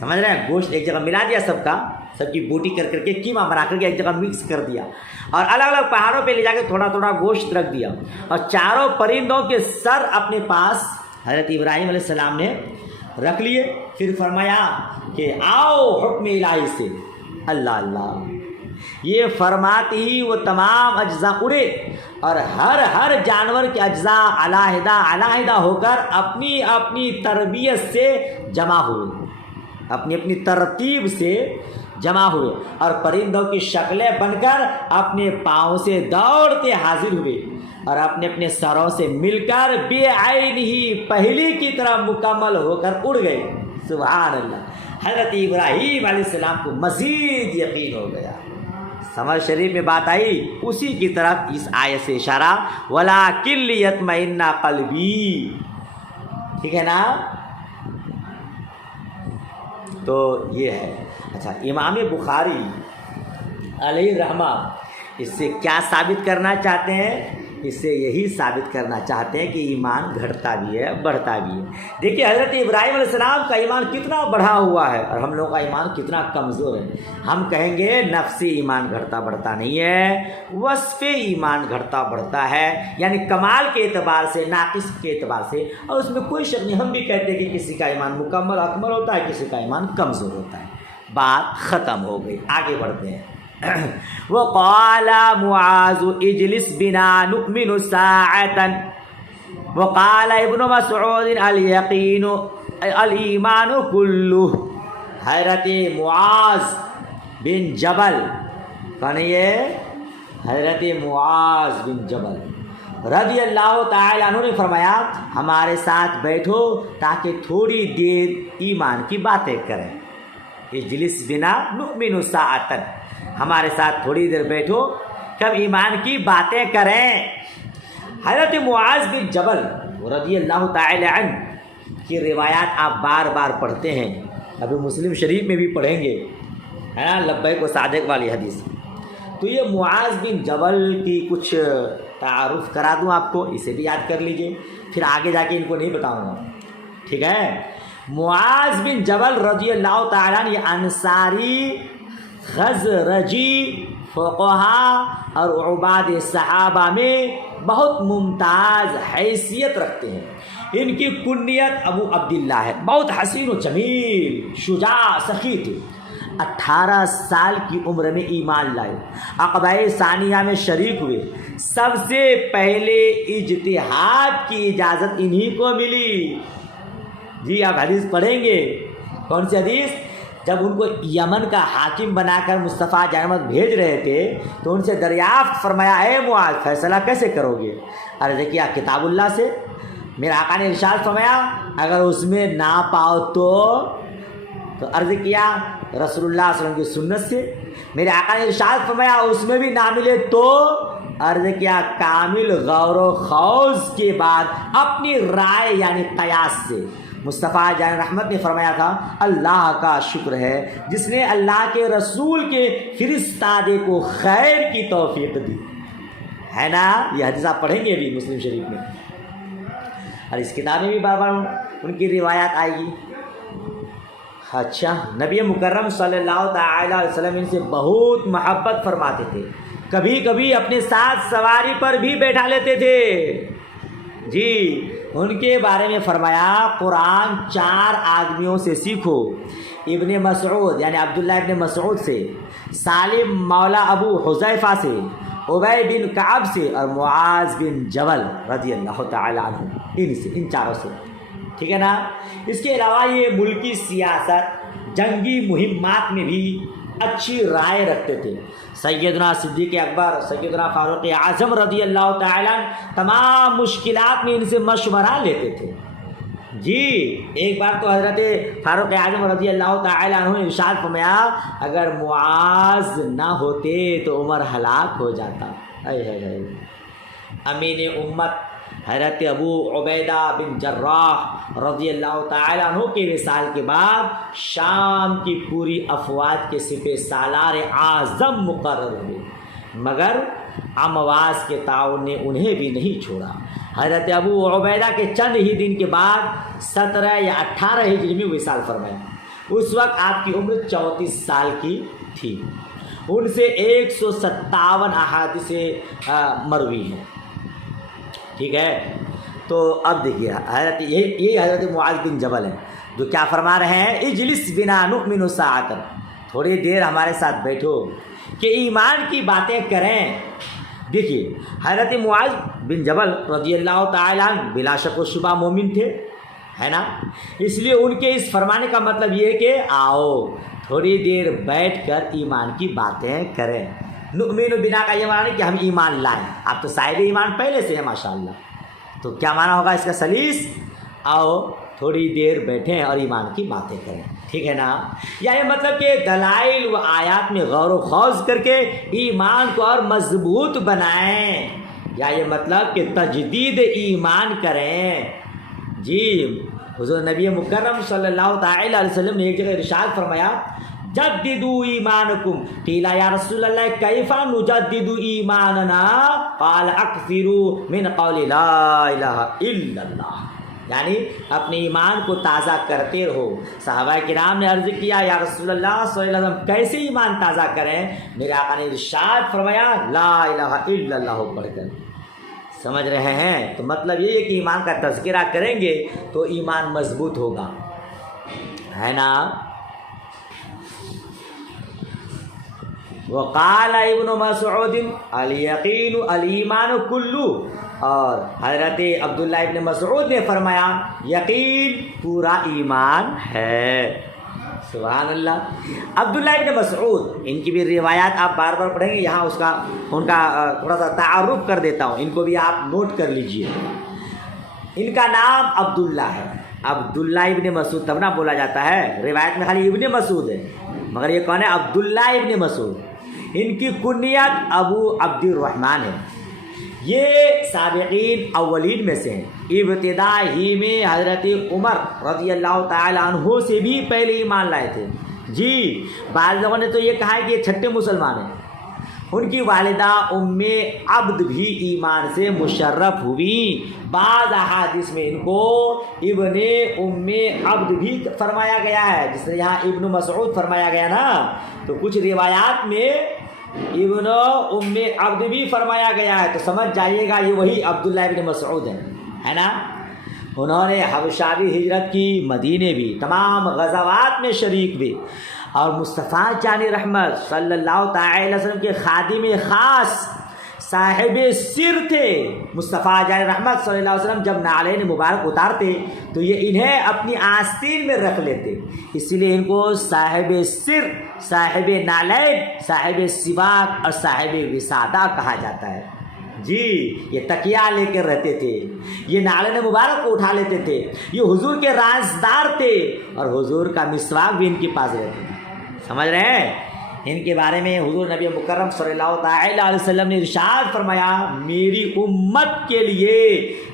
سمجھ رہے ہیں؟ گوشت ایک جگہ ملا دیا، سب کی بوٹی کر کے قیمہ بنا کر کے ایک جگہ مکس کر دیا اور الگ الگ پہاڑوں پہ لے جا کے تھوڑا تھوڑا گوشت رکھ دیا، اور 4 پرندوں کے سر اپنے پاس حضرت ابراہیم علیہ السلام نے رکھ لیے۔ پھر فرمایا کہ آؤ حکم الہی سے، اللہ یہ فرماتے ہی وہ تمام اجزاء اڑے اور ہر جانور کے اجزاء علیحدہ ہو کر اپنی اپنی تربیت سے جمع ہوئے، اپنی اپنی ترتیب سے جمع ہوئے اور پرندوں کی شکلیں بن کر اپنے پاؤں سے دوڑتے حاضر ہوئے اور اپنے اپنے سروں سے مل کر بے عین ہی پہلی کی طرح مکمل ہو کر اڑ گئے۔ سبحان اللہ، حضرت ابراہیم علیہ السلام کو مزید یقین ہو گیا۔ سمر شریف میں بات آئی، اسی کی طرف اس آیت سے اشارہ، وَلَٰكِن لِيَطْمَئِنَّ قَلْبِي، ٹھیک ہے نا؟ تو یہ ہے۔ اچھا، امام بخاری علیہ رحمہ اس سے کیا ثابت کرنا چاہتے ہیں؟ اس سے یہی ثابت کرنا چاہتے ہیں کہ ایمان گھٹتا بھی ہے، بڑھتا بھی ہے۔ دیکھیے حضرت ابراہیم علیہ السلام کا ایمان کتنا بڑھا ہوا ہے اور ہم لوگوں کا ایمان کتنا کمزور ہے۔ ہم کہیں گے نفسی ایمان گھٹتا بڑھتا نہیں ہے، وصف ایمان گھٹتا بڑھتا ہے، یعنی کمال کے اعتبار سے، ناقص کے اعتبار سے، اور اس میں کوئی شک نہیں۔ ہم بھی کہتے ہیں کہ کسی کا ایمان مکمل اکمل ہوتا ہے، کسی کا ایمان کمزور ہوتا ہے۔ بات ختم ہو گئی، آگے بڑھتے ہیں۔ وقال معاذ اجلس بنا نؤمن ساعة وقال ابن مسعود اليقین الایمان کلہ۔ حضرت معاذ بن جبل، کون ہے یہ؟ حضرت معاذ بن جبل رضی اللہ تعالی عنہ نے فرمایا ہمارے ساتھ بیٹھو تاکہ تھوڑی دیر ایمان کی باتیں کریں۔ اجلس بنا نؤمن ساعة، ہمارے ساتھ تھوڑی دیر بیٹھو، کب ایمان کی باتیں کریں۔ حضرت معاذ بن جبل رضی اللہ تعالی عنہ کی روایات آپ بار بار پڑھتے ہیں، ابھی مسلم شریف میں بھی پڑھیں گے، ہے نا، لبیک و صادق والی حدیث۔ تو یہ معاذ بن جبل کی کچھ تعارف کرا دوں آپ کو، اسے بھی یاد کر لیجئے، پھر آگے جا کے ان کو نہیں بتاؤں گا، ٹھیک ہے؟ معاذ بن جبل رضی اللہ تعالیٰ عنہ یہ انصاری، خزرجی فقہا اور عباد صحابہ میں بہت ممتاز حیثیت رکھتے ہیں۔ ان کی کنیت ابو عبداللہ ہے، بہت حسین و جمیل، شجاع، سخی تھے۔ 18 سال کی عمر میں ایمان لائے، عقبہ ثانیہ میں شریک ہوئے۔ سب سے پہلے اجتہاد کی اجازت انہی کو ملی۔ جی آپ حدیث پڑھیں گے، کون سی حدیث؟ جب ان کو یمن کا حاکم بنا کر مصطفیٰ جانمت بھیج رہے تھے تو ان سے دریافت فرمایا، اے معاذ فیصلہ کیسے کرو گے؟ عرض کیا کتاب اللہ سے۔ میرے آقا نے ارشاد فرمایا اگر اس میں نہ پاؤ تو عرض کیا رسول اللہ صلی اللہ علیہ وسلم کی سنت سے۔ میرے آقا نے ارشاد فرمایا اس میں بھی نہ ملے تو عرض کیا کامل غور و خوض کے بعد اپنی رائے یعنی قیاس سے۔ مصطفیٰ جان رحمت نے فرمایا تھا اللہ کا شکر ہے جس نے اللہ کے رسول کے فرستادے کو خیر کی توفیق دی، ہے نا؟ یہ حدیث آپ پڑھیں گے بھی مسلم شریف میں، اور اس کتاب میں بھی بار بار ان کی روایات آئے گی۔ اچھا، نبی مکرم صلی اللہ تعالی علیہ وسلم ان سے بہت محبت فرماتے تھے، کبھی کبھی اپنے ساتھ سواری پر بھی بیٹھا لیتے تھے۔ جی ان کے بارے میں فرمایا قرآن 4 آدمیوں سے سیکھو، ابن مسعود یعنی عبداللہ ابن مسعود سے، سالم مولا ابو حذیفہ سے، ابی بن کعب سے، اور معاذ بن جبل رضی اللہ تعالی عنہ، ان سے، ان چاروں سے، ٹھیک ہے نا؟ اس کے علاوہ یہ ملکی سیاست، جنگی مہمات میں بھی اچھی رائے رکھتے تھے۔ سیدنا صدیق اکبر، سیدنا فاروق اعظم رضی اللہ تعالیٰ تمام مشکلات میں ان سے مشورہ لیتے تھے۔ جی ایک بار تو حضرت فاروق اعظم رضی اللہ تعالیٰ عنہ نے ارشاد فرمایا اگر معاذ نہ ہوتے تو عمر ہلاک ہو جاتا۔ امین امت حضرت ابو عبیدہ بن جراح رضی اللہ تعالیٰ عنہ کے وصال کے بعد شام کی پوری افواج کے سپہ سالار اعظم مقرر ہوئے، مگر امواس کے تعاون نے انہیں بھی نہیں چھوڑا۔ حضرت ابو عبیدہ کے چند ہی دن کے بعد 17 یا 18 ہجری میں وصال فرمایا۔ اس وقت آپ کی عمر 34 سال کی تھی۔ ان سے 157 احادیث مروی ہیں، ٹھیک ہے؟ تو اب دیکھیے حضرت یہ حضرت معاذ بن جبل ہیں جو کیا فرما رہے ہیں، اجلس بنا نؤمن ساعۃ، تھوڑی دیر ہمارے ساتھ بیٹھو کہ ایمان کی باتیں کریں۔ دیکھیے حضرت معاذ بن جبل رضی اللہ تعالیٰ عنہ بلا شک و شبہ مومن تھے، ہے نا؟ اس لیے ان کے اس فرمانے کا مطلب یہ ہے کہ آؤ تھوڑی دیر بیٹھ کر ایمان کی باتیں کریں. نؤمن بنا کا یہ معنی کہ ہم ایمان لائیں. آپ تو صاحب ایمان پہلے سے ہیں ماشاءاللہ. تو کیا معنی ہوگا اس کا سلیس؟ آؤ تھوڑی دیر بیٹھیں اور ایمان کی باتیں کریں. ٹھیک ہے نا؟ یا یہ مطلب کہ دلائل و آیات میں غور و خوض کر کے ایمان کو اور مضبوط بنائیں. یا یہ مطلب کہ تجدید ایمان کریں. جی حضور نبی مکرم صلی اللہ تعالی علیہ وسلم نے ایک جگہ ارشاد فرمایا جددوا ایمانکم. قیل یا رسول اللہ کیف نجدد ایماننا؟ قال اکثروا من قول لا الہ الا اللہ. یعنی اپنے ایمان کو تازہ کرتے رہو. صحابہ کرام نے عرض کیا یا رسول اللہ صلی اللہ علیہ وسلم کیسے ایمان تازہ کریں؟ میرے آقا نے ارشاد فرمایا لا الہ الا اللہ پڑھ کر. سمجھ رہے ہیں؟ تو مطلب یہ ہے کہ ایمان کا تذکرہ کریں گے تو ایمان مضبوط ہوگا، ہے نا؟ وقال ابن مسعود الیقین الایمان کلو. اور حضرت عبداللہ ابن مسعود نے فرمایا یقین پورا ایمان ہے. سبحان اللہ. عبداللہ ابن مسعود ان کی بھی روایات آپ بار بار پڑھیں گے. یہاں ان کا تھوڑا سا تعارف کر دیتا ہوں، ان کو بھی آپ نوٹ کر لیجئے. ان کا نام عبداللہ ہے. عبداللہ ابن مسعود تب نہ بولا جاتا ہے. روایت میں خالی ابن مسعود ہے، مگر یہ کون ہے؟ عبداللہ ابن مسعود. ان کی کنیت ابو عبد الرحمن ہے. یہ سابقین اولین میں سے ہیں. ابتدا ہی میں حضرت عمر رضی اللہ تعالی عنہ سے بھی پہلے ایمان لائے تھے. جی بعض لوگوں نے تو یہ کہا ہے کہ یہ چھٹے مسلمان ہیں. ان کی والدہ ام عبد بھی ایمان سے مشرف ہوئی. بعض احادیث میں ان کو ابن ام عبد بھی فرمایا گیا ہے، جس نے یہاں ابن مسعود فرمایا گیا نا. تو کچھ روایات میں ابن ام عبد بھی فرمایا گیا ہے. تو سمجھ جائیے گا یہ وہی عبداللہ ابن مسعود ہے نا. انہوں نے حبشہ بھی ہجرت کی، مدینے بھی، تمام غزوات میں شریک بھی، اور مصطفیٰ جان رحمت صلی اللہ تعالی علیہ وسلم کے خادم خاص صاحب سر تھے. مصطفیٰ جان رحمت صلی اللہ علیہ وسلم جب نعلین مبارک اتارتے تو یہ انہیں اپنی آستین میں رکھ لیتے، اس لیے ان کو صاحب سر، صاحب نعلین، صاحب سواک اور صاحب وسادہ کہا جاتا ہے. جی یہ تکیہ لے کر رہتے تھے، یہ نعلین مبارک کو اٹھا لیتے تھے، یہ حضور کے رازدار تھے، اور حضور کا مسواک بھی ان کے پاس رہتے تھے. سمجھ رہے ہیں؟ ان کے بارے میں حضور نبی مکرم صلی اللہ تعالی علیہ وسلم نے ارشاد فرمایا میری امت کے لیے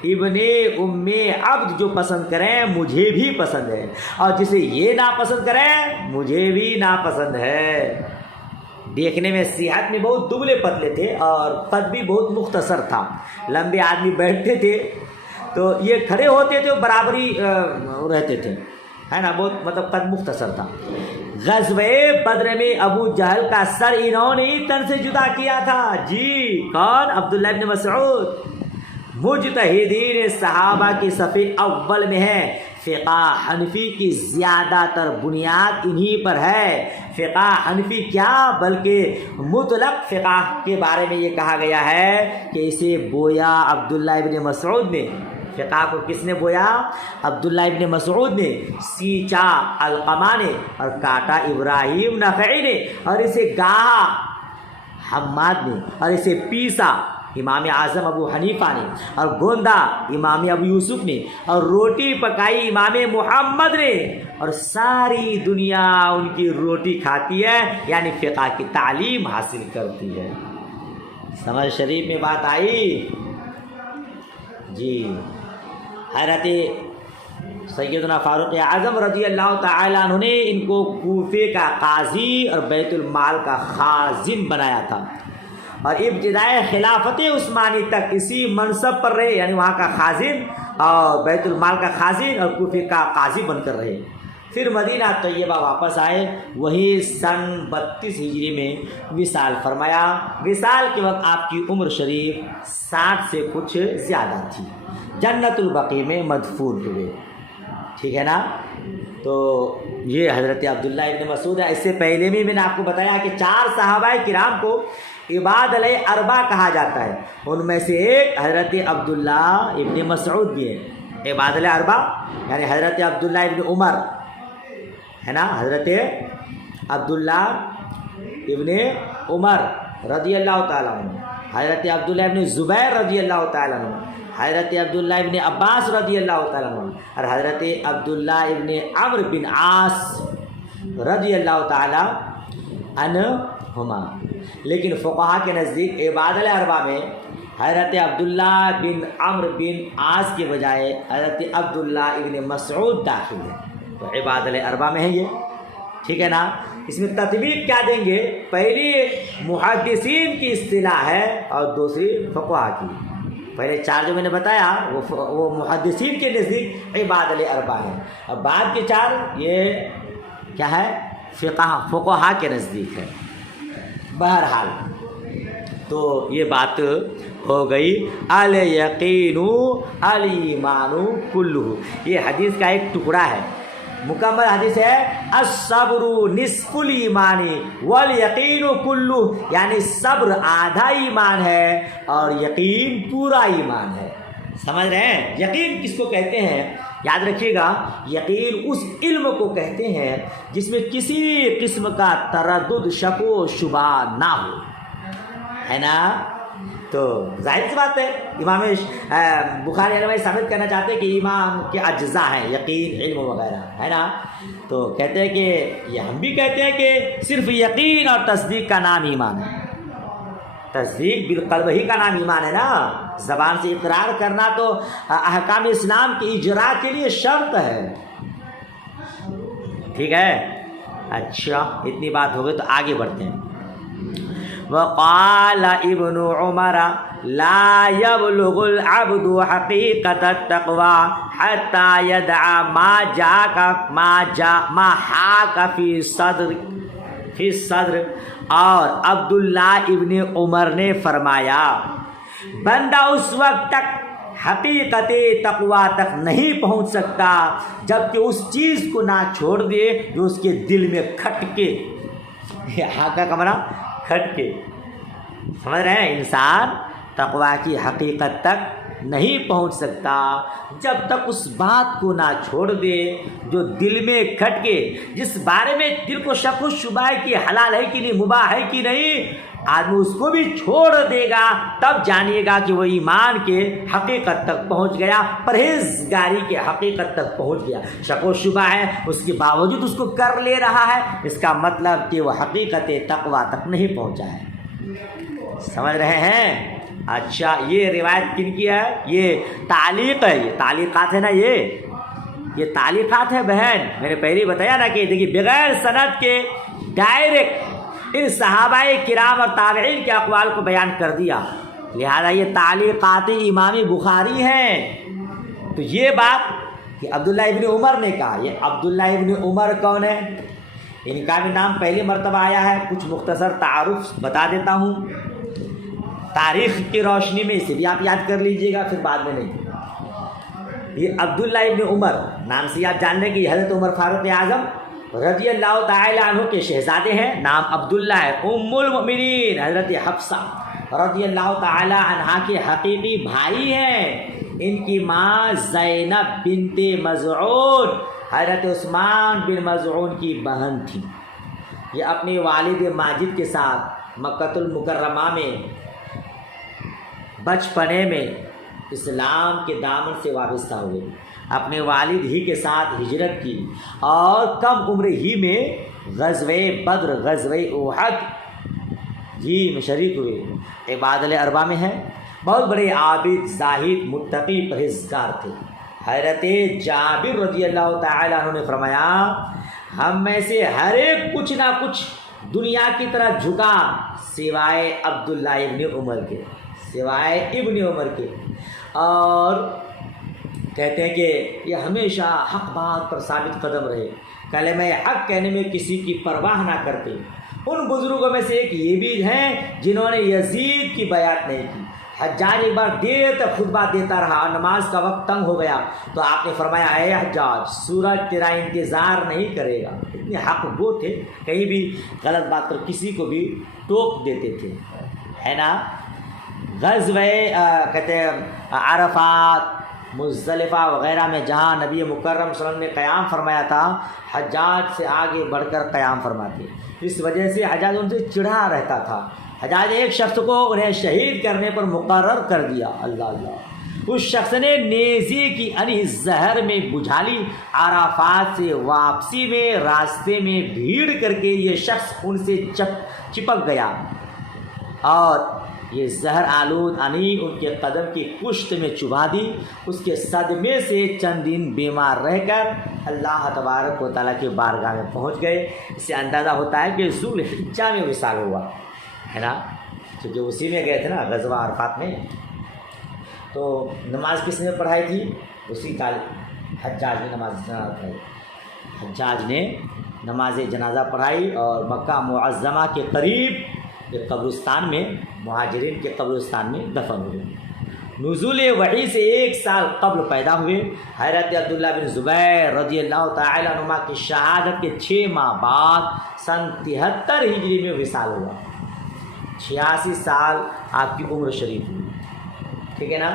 ابن ام عبد جو پسند کریں مجھے بھی پسند ہے، اور جسے یہ ناپسند کریں مجھے بھی ناپسند ہے. دیکھنے میں صحت میں بہت دبلے پتلے تھے اور قد بھی بہت مختصر تھا. لمبے آدمی بیٹھتے تھے تو یہ کھڑے ہوتے تھے، برابری رہتے تھے، ہے نا. بہت مطلب قد مختصر تھا. غزوہ بدر میں ابو جہل کا سر انہوں نے تن سے جدا کیا تھا. جی کون؟ عبداللہ ابن مسعود. مجتہدین صحابہ کی صف اول میں ہے. فقہ حنفی کی زیادہ تر بنیاد انہی پر ہے. فقہ حنفی کیا بلکہ مطلق فقہ کے بارے میں یہ کہا گیا ہے کہ اسے بویا عبداللہ ابن مسعود نے. فقہ کو کس نے بویا؟ عبداللہ ابن مسعود نے. سینچا علقمہ نے، اور کاٹا ابراہیم نخعی نے، اور اسے گاہا حماد نے، اور اسے پیسا امام اعظم ابو حنیفہ نے، اور گوندا امام ابو یوسف نے، اور روٹی پکائی امام محمد نے، اور ساری دنیا ان کی روٹی کھاتی ہے، یعنی فقہ کی تعلیم حاصل کرتی ہے. سمجھ شریف میں بات آئی؟ جی حضرت سیدنا فاروق اعظم رضی اللہ تعالی عنہ نے ان کو کوفے کا قاضی اور بیت المال کا خازن بنایا تھا، اور ابتدائے خلافت عثمانی تک اسی منصب پر رہے، یعنی وہاں کا خازن اور بیت المال کا خازن اور کوفے کا قاضی بن کر رہے. پھر مدینہ طیبہ واپس آئے. وہی سن 32 ہجری میں وصال فرمایا. وصال کے وقت آپ کی عمر شریف 60 سے کچھ زیادہ تھی. جنت البقیع میں مدفون ہوئے. ٹھیک ہے نا. تو یہ حضرت عبداللہ ابن مسعود ہے. اس سے پہلے بھی میں نے آپ کو بتایا کہ 4 صحابہ کرام کو عباد علیہ اربع کہا جاتا ہے. ان میں سے ایک حضرت عبداللہ ابن مسعود بھی ہے. عباد علیہ اربع یعنی حضرت عبداللہ ابن عمر ہے نا، حضرت عبداللہ ابن عمر رضی اللہ تعالیٰ عنہ، حضرت عبداللہ ابن زبیر رضی اللہ تعالیٰ عنہ، حضرت عبداللہ ابن عباس رضی اللہ تعالیٰ عنہ، اور حضرت عبداللہ ابن عمرو بن عاص رضی اللہ تعالیٰ عنہما۔ لیکن فقہا کے نزدیک عباد الاربعہ میں حضرت عبداللہ بن عمرو بن عاص کے بجائے حضرت عبداللہ ابن مسعود داخل ہے، تو عباد الاربعہ میں ہے یہ، ٹھیک ہے نا۔ اس میں تطبیق کیا دیں گے؟ پہلی محدثین کی اصطلاح ہے اور دوسری فقہا کی۔ پہلے چار جو میں نے بتایا وہ محدثین کے نزدیک عباد الاربعہ ہے، اور بعد کے چار یہ کیا ہے؟ فقہا کے نزدیک ہے۔ بہرحال تو یہ بات ہو گئی الیقین الایمان کلہ، یہ حدیث کا ایک ٹکڑا ہے، مکمل حدیث ہے الصبر نصف الایمان والیقین کلہ، یعنی صبر آدھا ایمان ہے اور یقین پورا ایمان ہے۔ سمجھ رہے ہیں؟ یقین کس کو کہتے ہیں؟ یاد رکھیے گا، یقین اس علم کو کہتے ہیں جس میں کسی قسم کا تردد، شک و شبہ نہ ہو، ہے نا۔ تو ظاہر سی بات ہے، امام بخاری علماء ثابت کرنا چاہتے ہیں کہ ایمان کے اجزاء ہیں یقین، علم وغیرہ، ہے نا۔ تو کہتے ہیں کہ یہ ہم بھی کہتے ہیں کہ صرف یقین اور تصدیق کا نام ایمان ہے۔ تصدیق بالقلب ہی کا نام ایمان ہے نا، زبان سے اقرار کرنا تو احکام اسلام کے اجرا کے لیے شرط ہے، ٹھیک ہے۔ اچھا، اتنی بات ہو گئی تو آگے بڑھتے ہیں۔ وقال ابن عمر لا يبلغ العبد حقیقت التقوی حتى يدع ما حاک فی الصدر، اور عبداللہ ابن عمر نے فرمایا بندہ اس وقت تک حقیقت تقوی تک نہیں پہنچ سکتا جب کہ اس چیز کو نہ چھوڑ دے جو اس کے دل میں کھٹکے، حاکہ کا معنی کھٹکے، سمجھ رہے ہیں؟ انسان تقوی کی حقیقت تک نہیں پہنچ سکتا جب تک اس بات کو نہ چھوڑ دے جو دل میں کھٹکے، جس بارے میں دل کو شک و شبہ ہے کہ حلال ہے کہ نہیں، مباح ہے کہ نہیں، آدمی اس کو بھی چھوڑ دے گا، تب جانیے گا کہ وہ ایمان کے حقیقت تک پہنچ گیا، پرہیزگاری کے حقیقت تک پہنچ گیا۔ شک و شبہ ہے، اس کے باوجود اس کو کر لے رہا ہے، اس کا مطلب کہ وہ حقیقت تقوی تک نہیں پہنچا ہے۔ سمجھ رہے ہیں؟ اچھا، یہ روایت کن کی ہے؟ یہ تعلیق ہے، یہ تعلیقات ہے نا، یہ تعلیقات ہے بہن، میں نے پہلے بتایا نا کہ دیکھیے بغیر سند کے ڈائریکٹ ان صحابہ کرام اور تابعین کے اقوال کو بیان کر دیا، لہذا یہ تعلیقات امام بخاری ہیں۔ تو یہ بات کہ عبداللہ ابن عمر نے کہا، یہ عبداللہ ابن عمر کون ہے؟ ان کا بھی نام پہلی مرتبہ آیا ہے، کچھ مختصر تعارف بتا دیتا ہوں تاریخ کی روشنی میں، اسے بھی آپ یاد کر لیجئے گا، پھر بعد میں نہیں۔ یہ عبداللہ ابن عمر نام سے آپ جان لیں کہ حضرت عمر فاروق اعظم رضی اللہ تعالی عنہ کے شہزادے ہیں، نام عبداللہ ہے۔ ام المؤمنین حضرت حفصہ رضی اللہ تعالی عنہا کے حقیقی بھائی ہیں۔ ان کی ماں زینب بنت مزعون حضرت عثمان بن مزعون کی بہن تھی۔ یہ اپنے والد ماجد کے ساتھ مکہ المکرمہ میں بچپنے میں اسلام کے دامن سے وابستہ ہوئے، اپنے والد ہی کے ساتھ ہجرت کی اور کم عمر ہی میں غزوہ بدر، غزوہ احد میں شریک ہوئے۔ عباد الاربعہ میں ہے، بہت بڑے عابد، زاہد، متقی، پرہیزگار تھے۔ حضرت جابر رضی اللہ تعالی عنہ نے فرمایا ہم میں سے ہر ایک کچھ نہ کچھ دنیا کی طرف جھکا سوائے عبداللہ ابن عمر کے، سوائے ابن عمر کے، اور کہتے ہیں کہ یہ ہمیشہ حق بات پر ثابت قدم رہے، کلمہ حق کہنے میں کسی کی پرواہ نہ کرتے۔ ان بزرگوں میں سے ایک یہ بھی ہیں جنہوں نے یزید کی بیعت نہیں کی۔ حجاج ایک بار دیر تک خطبہ دیتا رہا، نماز کا وقت تنگ ہو گیا تو آپ نے فرمایا اے حجاج، سورج تیرا انتظار نہیں کرے گا۔ اتنے حق گو تھے، کہیں بھی غلط بات پر کسی کو بھی ٹوک دیتے تھے، ہے نا۔ غزوہ کہتے ہیں عرفات، مزدلفہ وغیرہ میں جہاں نبی مکرم صلی اللہ علیہ وسلم نے قیام فرمایا تھا، حجاج سے آگے بڑھ کر قیام فرماتے، اس وجہ سے حجاج ان سے چڑھا رہتا تھا۔ حجاج ایک شخص کو انہیں شہید کرنے پر مقرر کر دیا، اللہ اللہ، اس شخص نے نیزے کی انہی زہر میں بجھالی، عرفات سے واپسی میں راستے میں بھیڑ کر کے یہ شخص ان سے چپک گیا اور یہ زہر آلود انہی ان کے قدم کی پشت میں چبھا دی۔ اس کے صدمے سے چند دن بیمار رہ کر اللہ تبارک و تعالیٰ کے بارگاہ میں پہنچ گئے۔ اس سے اندازہ ہوتا ہے کہ ذوالحجہ میں وصال ہوا ہے نا، کیونکہ اسی میں گئے تھے نا غزوہ عرفات میں۔ تو نماز کس نے پڑھائی تھی؟ اسی کا حجاج نے نماز جنازہ پڑھائی، حجاج نے نماز جنازہ پڑھائی اور مکہ معظمہ کے قریب ایک قبرستان میں، مہاجرین کے قبرستان میں دفن ہوئے۔ نزول وحی سے 1 سال قبل پیدا ہوئے۔ حضرت عبداللہ بن زبیر رضی اللہ تعالی عنہما کی شہادت کے 6 ماہ بعد سن 73 ہجری میں وصال ہوا۔ 86 سال آپ کی عمر شریف ہوئی، ٹھیک ہے نا۔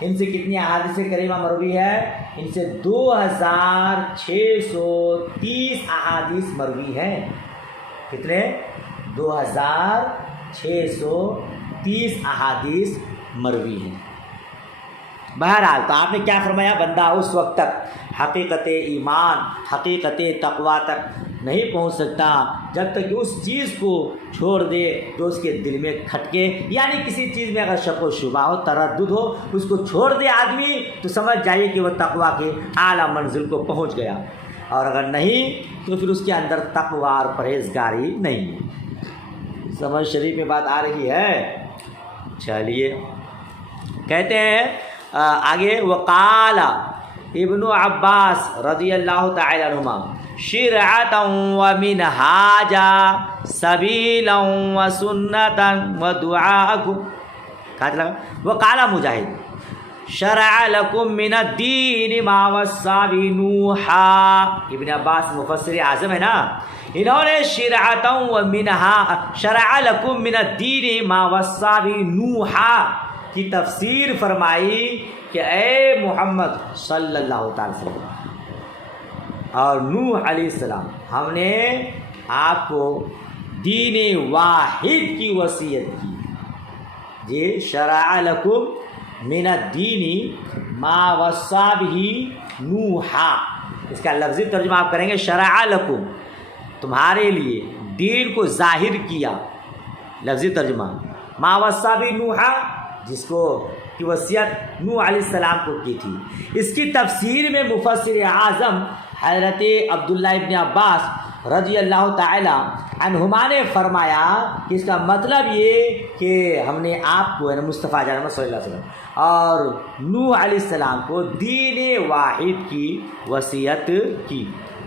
ان سے کتنی احادیث کریمہ مروی ہے؟ ان سے 2630 احادیث مروی ہیں۔ کتنے؟ 2630 احادیث مروی ہیں۔ بہرحال تو آپ نے کیا فرمایا؟ بندہ اس وقت تک حقیقت ایمان، حقیقت تقویٰ تک نہیں پہنچ سکتا جب تک کہ اس چیز کو چھوڑ دے جو اس کے دل میں کھٹکے، یعنی کسی چیز میں اگر شک و شبہ ہو، تردد ہو، اس کو چھوڑ دے آدمی تو سمجھ جائیے کہ وہ تقویٰ کے اعلیٰ منزل کو پہنچ گیا، اور اگر نہیں تو پھر اس کے اندر تقویٰ اور پرہیزگاری نہیں ہے۔ سمجھ شریف میں بات آ رہی ہے؟ چلیے کہتے ہیں آگے، وقال ابن عباس رضی اللہ تعالی عنہما شرعتا ومنہاجا سبیلا وسنتا ودعاءکم، کہا لگا وقال مجاہد شرع لکم من الدین ما وصى به نوحا، ابن عباس مفسر اعظم ہے نا، انہوں نے شرعتا شرع لکم من الدین ما وصى به نوحا کی تفسیر فرمائی کہ اے محمد صلی اللہ تعالی وسلم اور نوح علیہ السلام، ہم نے آپ کو دین واحد کی وصیت کی۔ جی، شرع لکم من الدین ما وصى به نوحا، اس کا لفظی ترجمہ آپ کریں گے شرع لکم، تمہارے لیے دین کو ظاہر کیا، لفظی ترجمہ ما وصى به نوحا، جس کو کی وصیت نوح علیہ السلام کو کی تھی۔ اس کی تفسیر میں مفسر اعظم حضرت عبداللہ ابن عباس رضی اللہ تعالی عنہما نے فرمایا کہ اس کا مطلب یہ کہ ہم نے آپ کو مصطفیٰ جانب صلی اللہ علیہ وسلم اور نوح علیہ السلام کو دین واحد کی وصیت کی،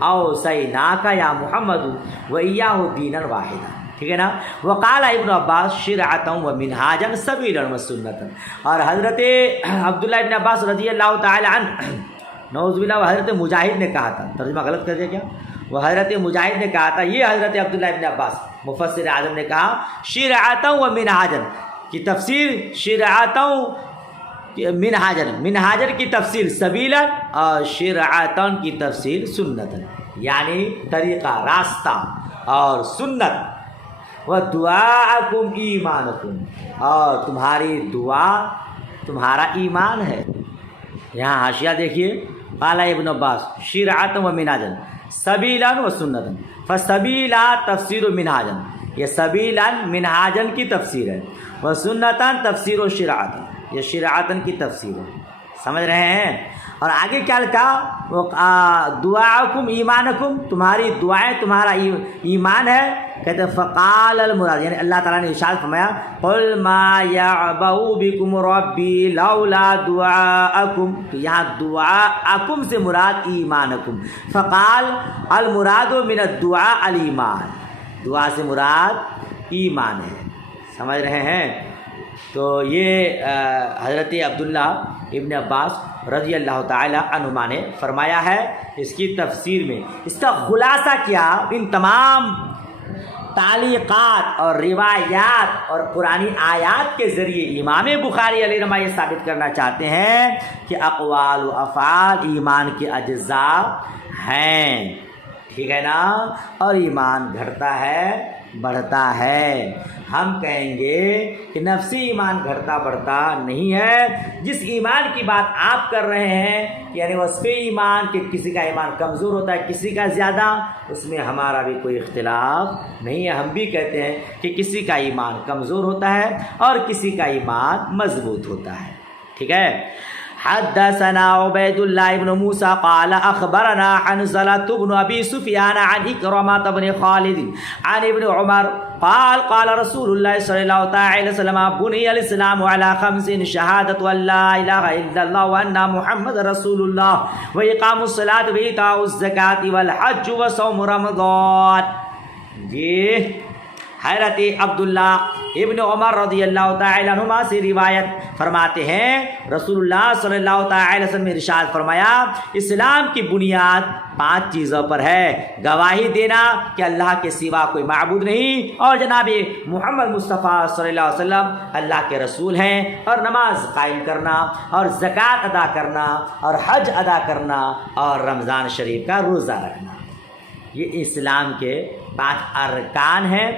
اوصیناک یا محمد وإیاہ دینا واحدا، ٹھیک ہے نا۔ وقال ابن عباس شرعتا ومنہاجا سبیلا وسنتا، اور حضرت عبداللہ ابن عباس رضی اللہ تعالی عنہ، نعوذ باللہ، وہ حضرت مجاہد نے کہا تھا، ترجمہ غلط کر دیا کیا؟ وہ حضرت مجاہد نے کہا تھا، یہ حضرت عبداللہ ابن عباس مفسر اعظم نے کہا شرعتا ومنہاجا کی تفسیر، شرعتا منہاجا کی تفسیر سبیلا اور شرعتا کی تفسیر سنتا، یعنی طریقہ، راستہ اور سنت، وَدُعَاءَكُمْ ایمانکم، اور تمہاری دعا تمہارا ایمان ہے۔ یہاں حاشیہ دیکھیے، قال ابن عباس شرعتا ومنہاجا سبیلا وسنتا، فسبیلا تفسیر منہاجا، یہ سبیلا منہاجا کی تفسیر ہے، وسنتا تفسیر و شرعتا، یہ شرعتا کی تفسیر ہے، سمجھ رہے ہیں؟ اور آگے کیا لکھا؟ دعاءکم ایمانکم، تمہاری دعائیں تمہارا ایمان ہے۔ کہتے ہیں فقال المراد، یعنی اللہ تعالیٰ نے ارشاد فرمایا قل ما یعبأ بکم ربی لولا دعاءکم، تو یہاں دعاءکم سے مراد ایمانکم، فقال المراد من الدعاء الایمان، دعا سے مراد ایمان ہے، سمجھ رہے ہیں؟ تو یہ حضرت عبداللہ ابن عباس رضی اللہ تعالی عنہما نے فرمایا ہے اس کی تفسیر میں۔ اس کا خلاصہ کیا؟ ان تمام تعلیقات اور روایات اور قرآنی آیات کے ذریعے امام بخاری علیہ رحمہ یہ ثابت کرنا چاہتے ہیں کہ اقوال و افعال ایمان کے اجزاء ہیں، ٹھیک ہے نا، اور ایمان گھٹتا ہے بڑھتا ہے۔ ہم کہیں گے کہ نفسی ایمان گھٹتا بڑھتا نہیں ہے، جس ایمان کی بات آپ کر رہے ہیں یعنی وصف ایمان کہ کسی کا ایمان کمزور ہوتا ہے کسی کا زیادہ، اس میں ہمارا بھی کوئی اختلاف نہیں ہے۔ ہم بھی کہتے ہیں کہ کسی کا ایمان کمزور ہوتا ہے اور کسی کا ایمان مضبوط ہوتا ہے، ٹھیک ہے۔ حدثنا عبید اللہ بن موسیٰ قال اخبرنا حنظلة بن ابی سفیان عن اکرمۃ بن خالد عن ابن عمر قال قال رسول اللہ صلی اللہ تعالی وسلم بنی الاسلام علی خمس شہادۃ ان لا الہ الا اللہ وان محمد رسول اللہ واقام الصلاۃ وایتاء الزکاۃ والحج وصوم رمضان۔ جی حضرت عبداللہ ابن عمر رضی اللہ تعالی عنہما سے روایت فرماتے ہیں رسول اللہ صلی اللہ تعالی وسلم نے ارشاد فرمایا اسلام کی بنیاد 5 چیزوں پر ہے، گواہی دینا کہ اللہ کے سوا کوئی معبود نہیں اور جناب محمد مصطفیٰ صلی اللہ علیہ وسلم اللہ کے رسول ہیں، اور نماز قائم کرنا اور زکوٰۃ ادا کرنا اور حج ادا کرنا اور رمضان شریف کا روزہ رکھنا۔ یہ اسلام کے 5 ارکان ہیں،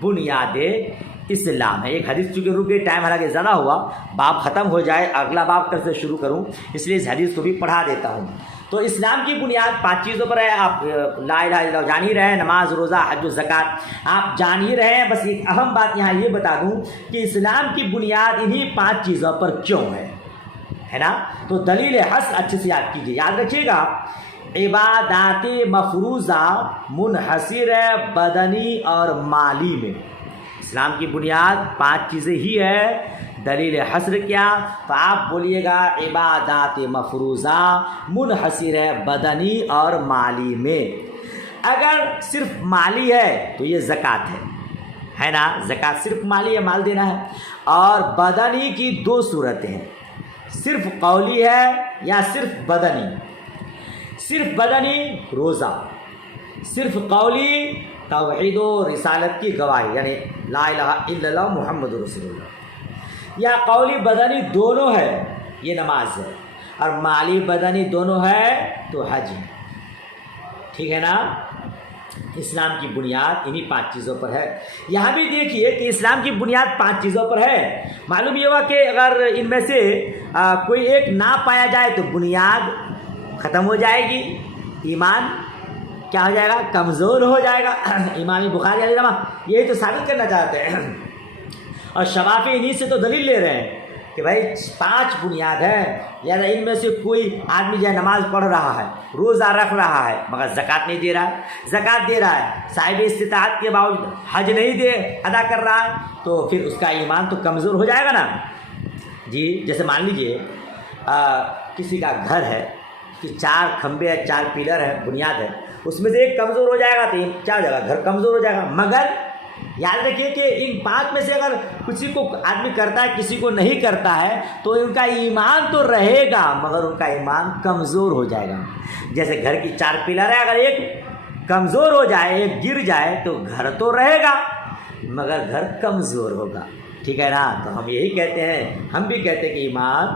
بنیاد اسلام ہے۔ ایک حدیث چونکہ رک گئی، ٹائم حالانکہ زیادہ ہوا، باب ختم ہو جائے اگلا باب کل سے شروع کروں، اس لیے اس حدیث کو بھی پڑھا دیتا ہوں۔ تو اسلام کی بنیاد 5 چیزوں پر ہے، آپ لا الہ الا اللہ جان ہی رہے ہیں، نماز روزہ حج و زکوٰۃ آپ جان ہی رہے ہیں۔ بس ایک اہم بات یہاں یہ بتا دوں کہ اسلام کی بنیاد انہی 5 چیزوں پر کیوں ہے نا۔ تو دلیل حسن اچھے سے یاد کیجیے، یاد رکھیے گا، عبادات مفروضہ منحصر ہے بدنی اور مالی میں۔ اسلام کی بنیاد 5 چیزیں ہی ہے، دلیل حصر کیا؟ تو آپ بولیے گا عبادات مفروضہ منحصر ہے بدنی اور مالی میں۔ اگر صرف مالی ہے تو یہ زکوٰۃ ہے نا، زکوٰۃ صرف مالی ہے، مال دینا ہے، اور بدنی کی 2 صورتیں ہیں، صرف قولی ہے یا صرف بدنی۔ صرف بدنی روزہ، صرف قولی توحید و رسالت کی گواہی یعنی لا الہ الا اللہ محمد رسول اللہ، یا قولی بدنی دونوں ہے یہ نماز ہے، اور مالی بدنی دونوں ہے تو حج ہے، ٹھیک ہے نا۔ اسلام کی بنیاد انہی 5 چیزوں پر ہے۔ یہاں بھی دیکھیے کہ اسلام کی بنیاد 5 چیزوں پر ہے، معلوم یہ ہوا کہ اگر ان میں سے کوئی ایک نہ پایا جائے تو بنیاد ختم ہو جائے گی، ایمان کیا ہو جائے گا؟ کمزور ہو جائے گا۔ امام بخاری علیہ رحمہ یہی تو ثابت کرنا چاہتے ہیں، اور شوافی انہی سے تو دلیل لے رہے ہیں کہ بھائی 5 بنیاد ہے، لہٰذا ان میں سے کوئی آدمی جو ہے نماز پڑھ رہا ہے، روزہ رکھ رہا ہے مگر زکوٰۃ نہیں دے رہا ہے، زکوٰۃ دے رہا ہے صاحب استطاعت کے باوجود حج نہیں ادا کر رہا ہے، تو پھر اس کا ایمان تو کمزور ہو جائے گا نا۔ جی جیسے مان لیجئے کسی کا گھر ہے کہ 4 کھمبے ہیں، 4 پلر ہیں، بنیاد ہے، اس میں سے ایک کمزور ہو جائے گا تو کیا ہو جائے گا؟ گھر کمزور ہو جائے گا۔ مگر یاد رکھیے کہ ان 5 میں سے اگر کسی کو آدمی کرتا ہے کسی کو نہیں کرتا ہے تو ان کا ایمان تو رہے گا مگر ان کا ایمان کمزور ہو جائے گا۔ جیسے گھر کی 4 پلر ہے، اگر ایک کمزور ہو جائے، ایک گر جائے تو گھر تو رہے گا مگر گھر کمزور ہوگا، ٹھیک ہے نا۔ تو ہم یہی کہتے ہیں، ہم بھی کہتے ہیں کہ ایمان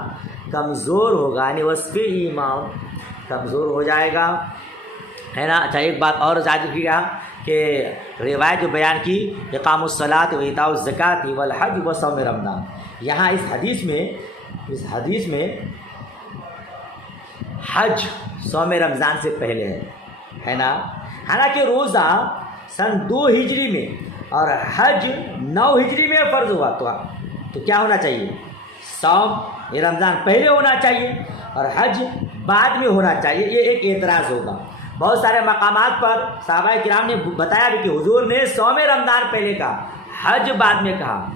کمزور ہوگا، یعنی وصف ایمان کمزور ہو جائے گا، ہے نا۔ اچھا ایک بات اور ذکر کیا کہ روایت جو بیان کی اقام الصلاۃ و ایتاء الزکاۃ والحج وصوم رمضان، یہاں اس حدیث میں حج صوم رمضان سے پہلے ہے نا۔ حالانکہ روزہ سن 2 ہجری میں اور حج 9 ہجری میں فرض ہوا، تو کیا ہونا چاہیے؟ صوم رمضان پہلے ہونا چاہیے اور حج بعد میں ہونا چاہیے۔ یہ ایک اعتراض ہوگا۔ بہت سارے مقامات پر صحابہ کرام نے بتایا بھی کہ حضور نے صوم رمضان پہلے کہا، حج بعد میں کہا۔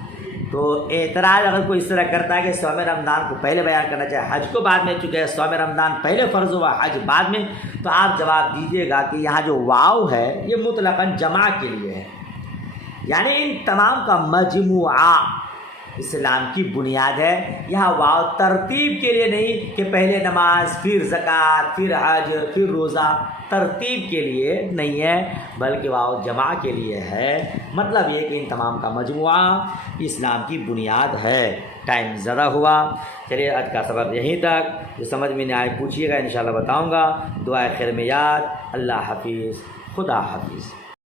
تو اعتراض اگر کوئی اس طرح کرتا ہے کہ صوم رمضان کو پہلے بیان کرنا چاہے، حج کو بعد میں، چونکہ صوم رمضان پہلے فرض ہوا، حج بعد میں، تو آپ جواب دیجیے گا کہ یہاں جو واو ہے یہ مطلقاً جمع کے لیے ہے، یعنی ان تمام کا مجموعہ اسلام کی بنیاد ہے۔ یہاں واو ترتیب کے لیے نہیں کہ پہلے نماز پھر زکوٰۃ پھر حج پھر روزہ، ترتیب کے لیے نہیں ہے، بلکہ واو جمع کے لیے ہے۔ مطلب یہ کہ ان تمام کا مجموعہ اسلام کی بنیاد ہے۔ ٹائم زیادہ ہوا، چلیے آج کا سبق یہیں تک، جو سمجھ میں نہیں آئے پوچھیے گا، انشاءاللہ بتاؤں گا۔ دعائے خیر میں یاد۔ اللہ حافظ، خدا حافظ۔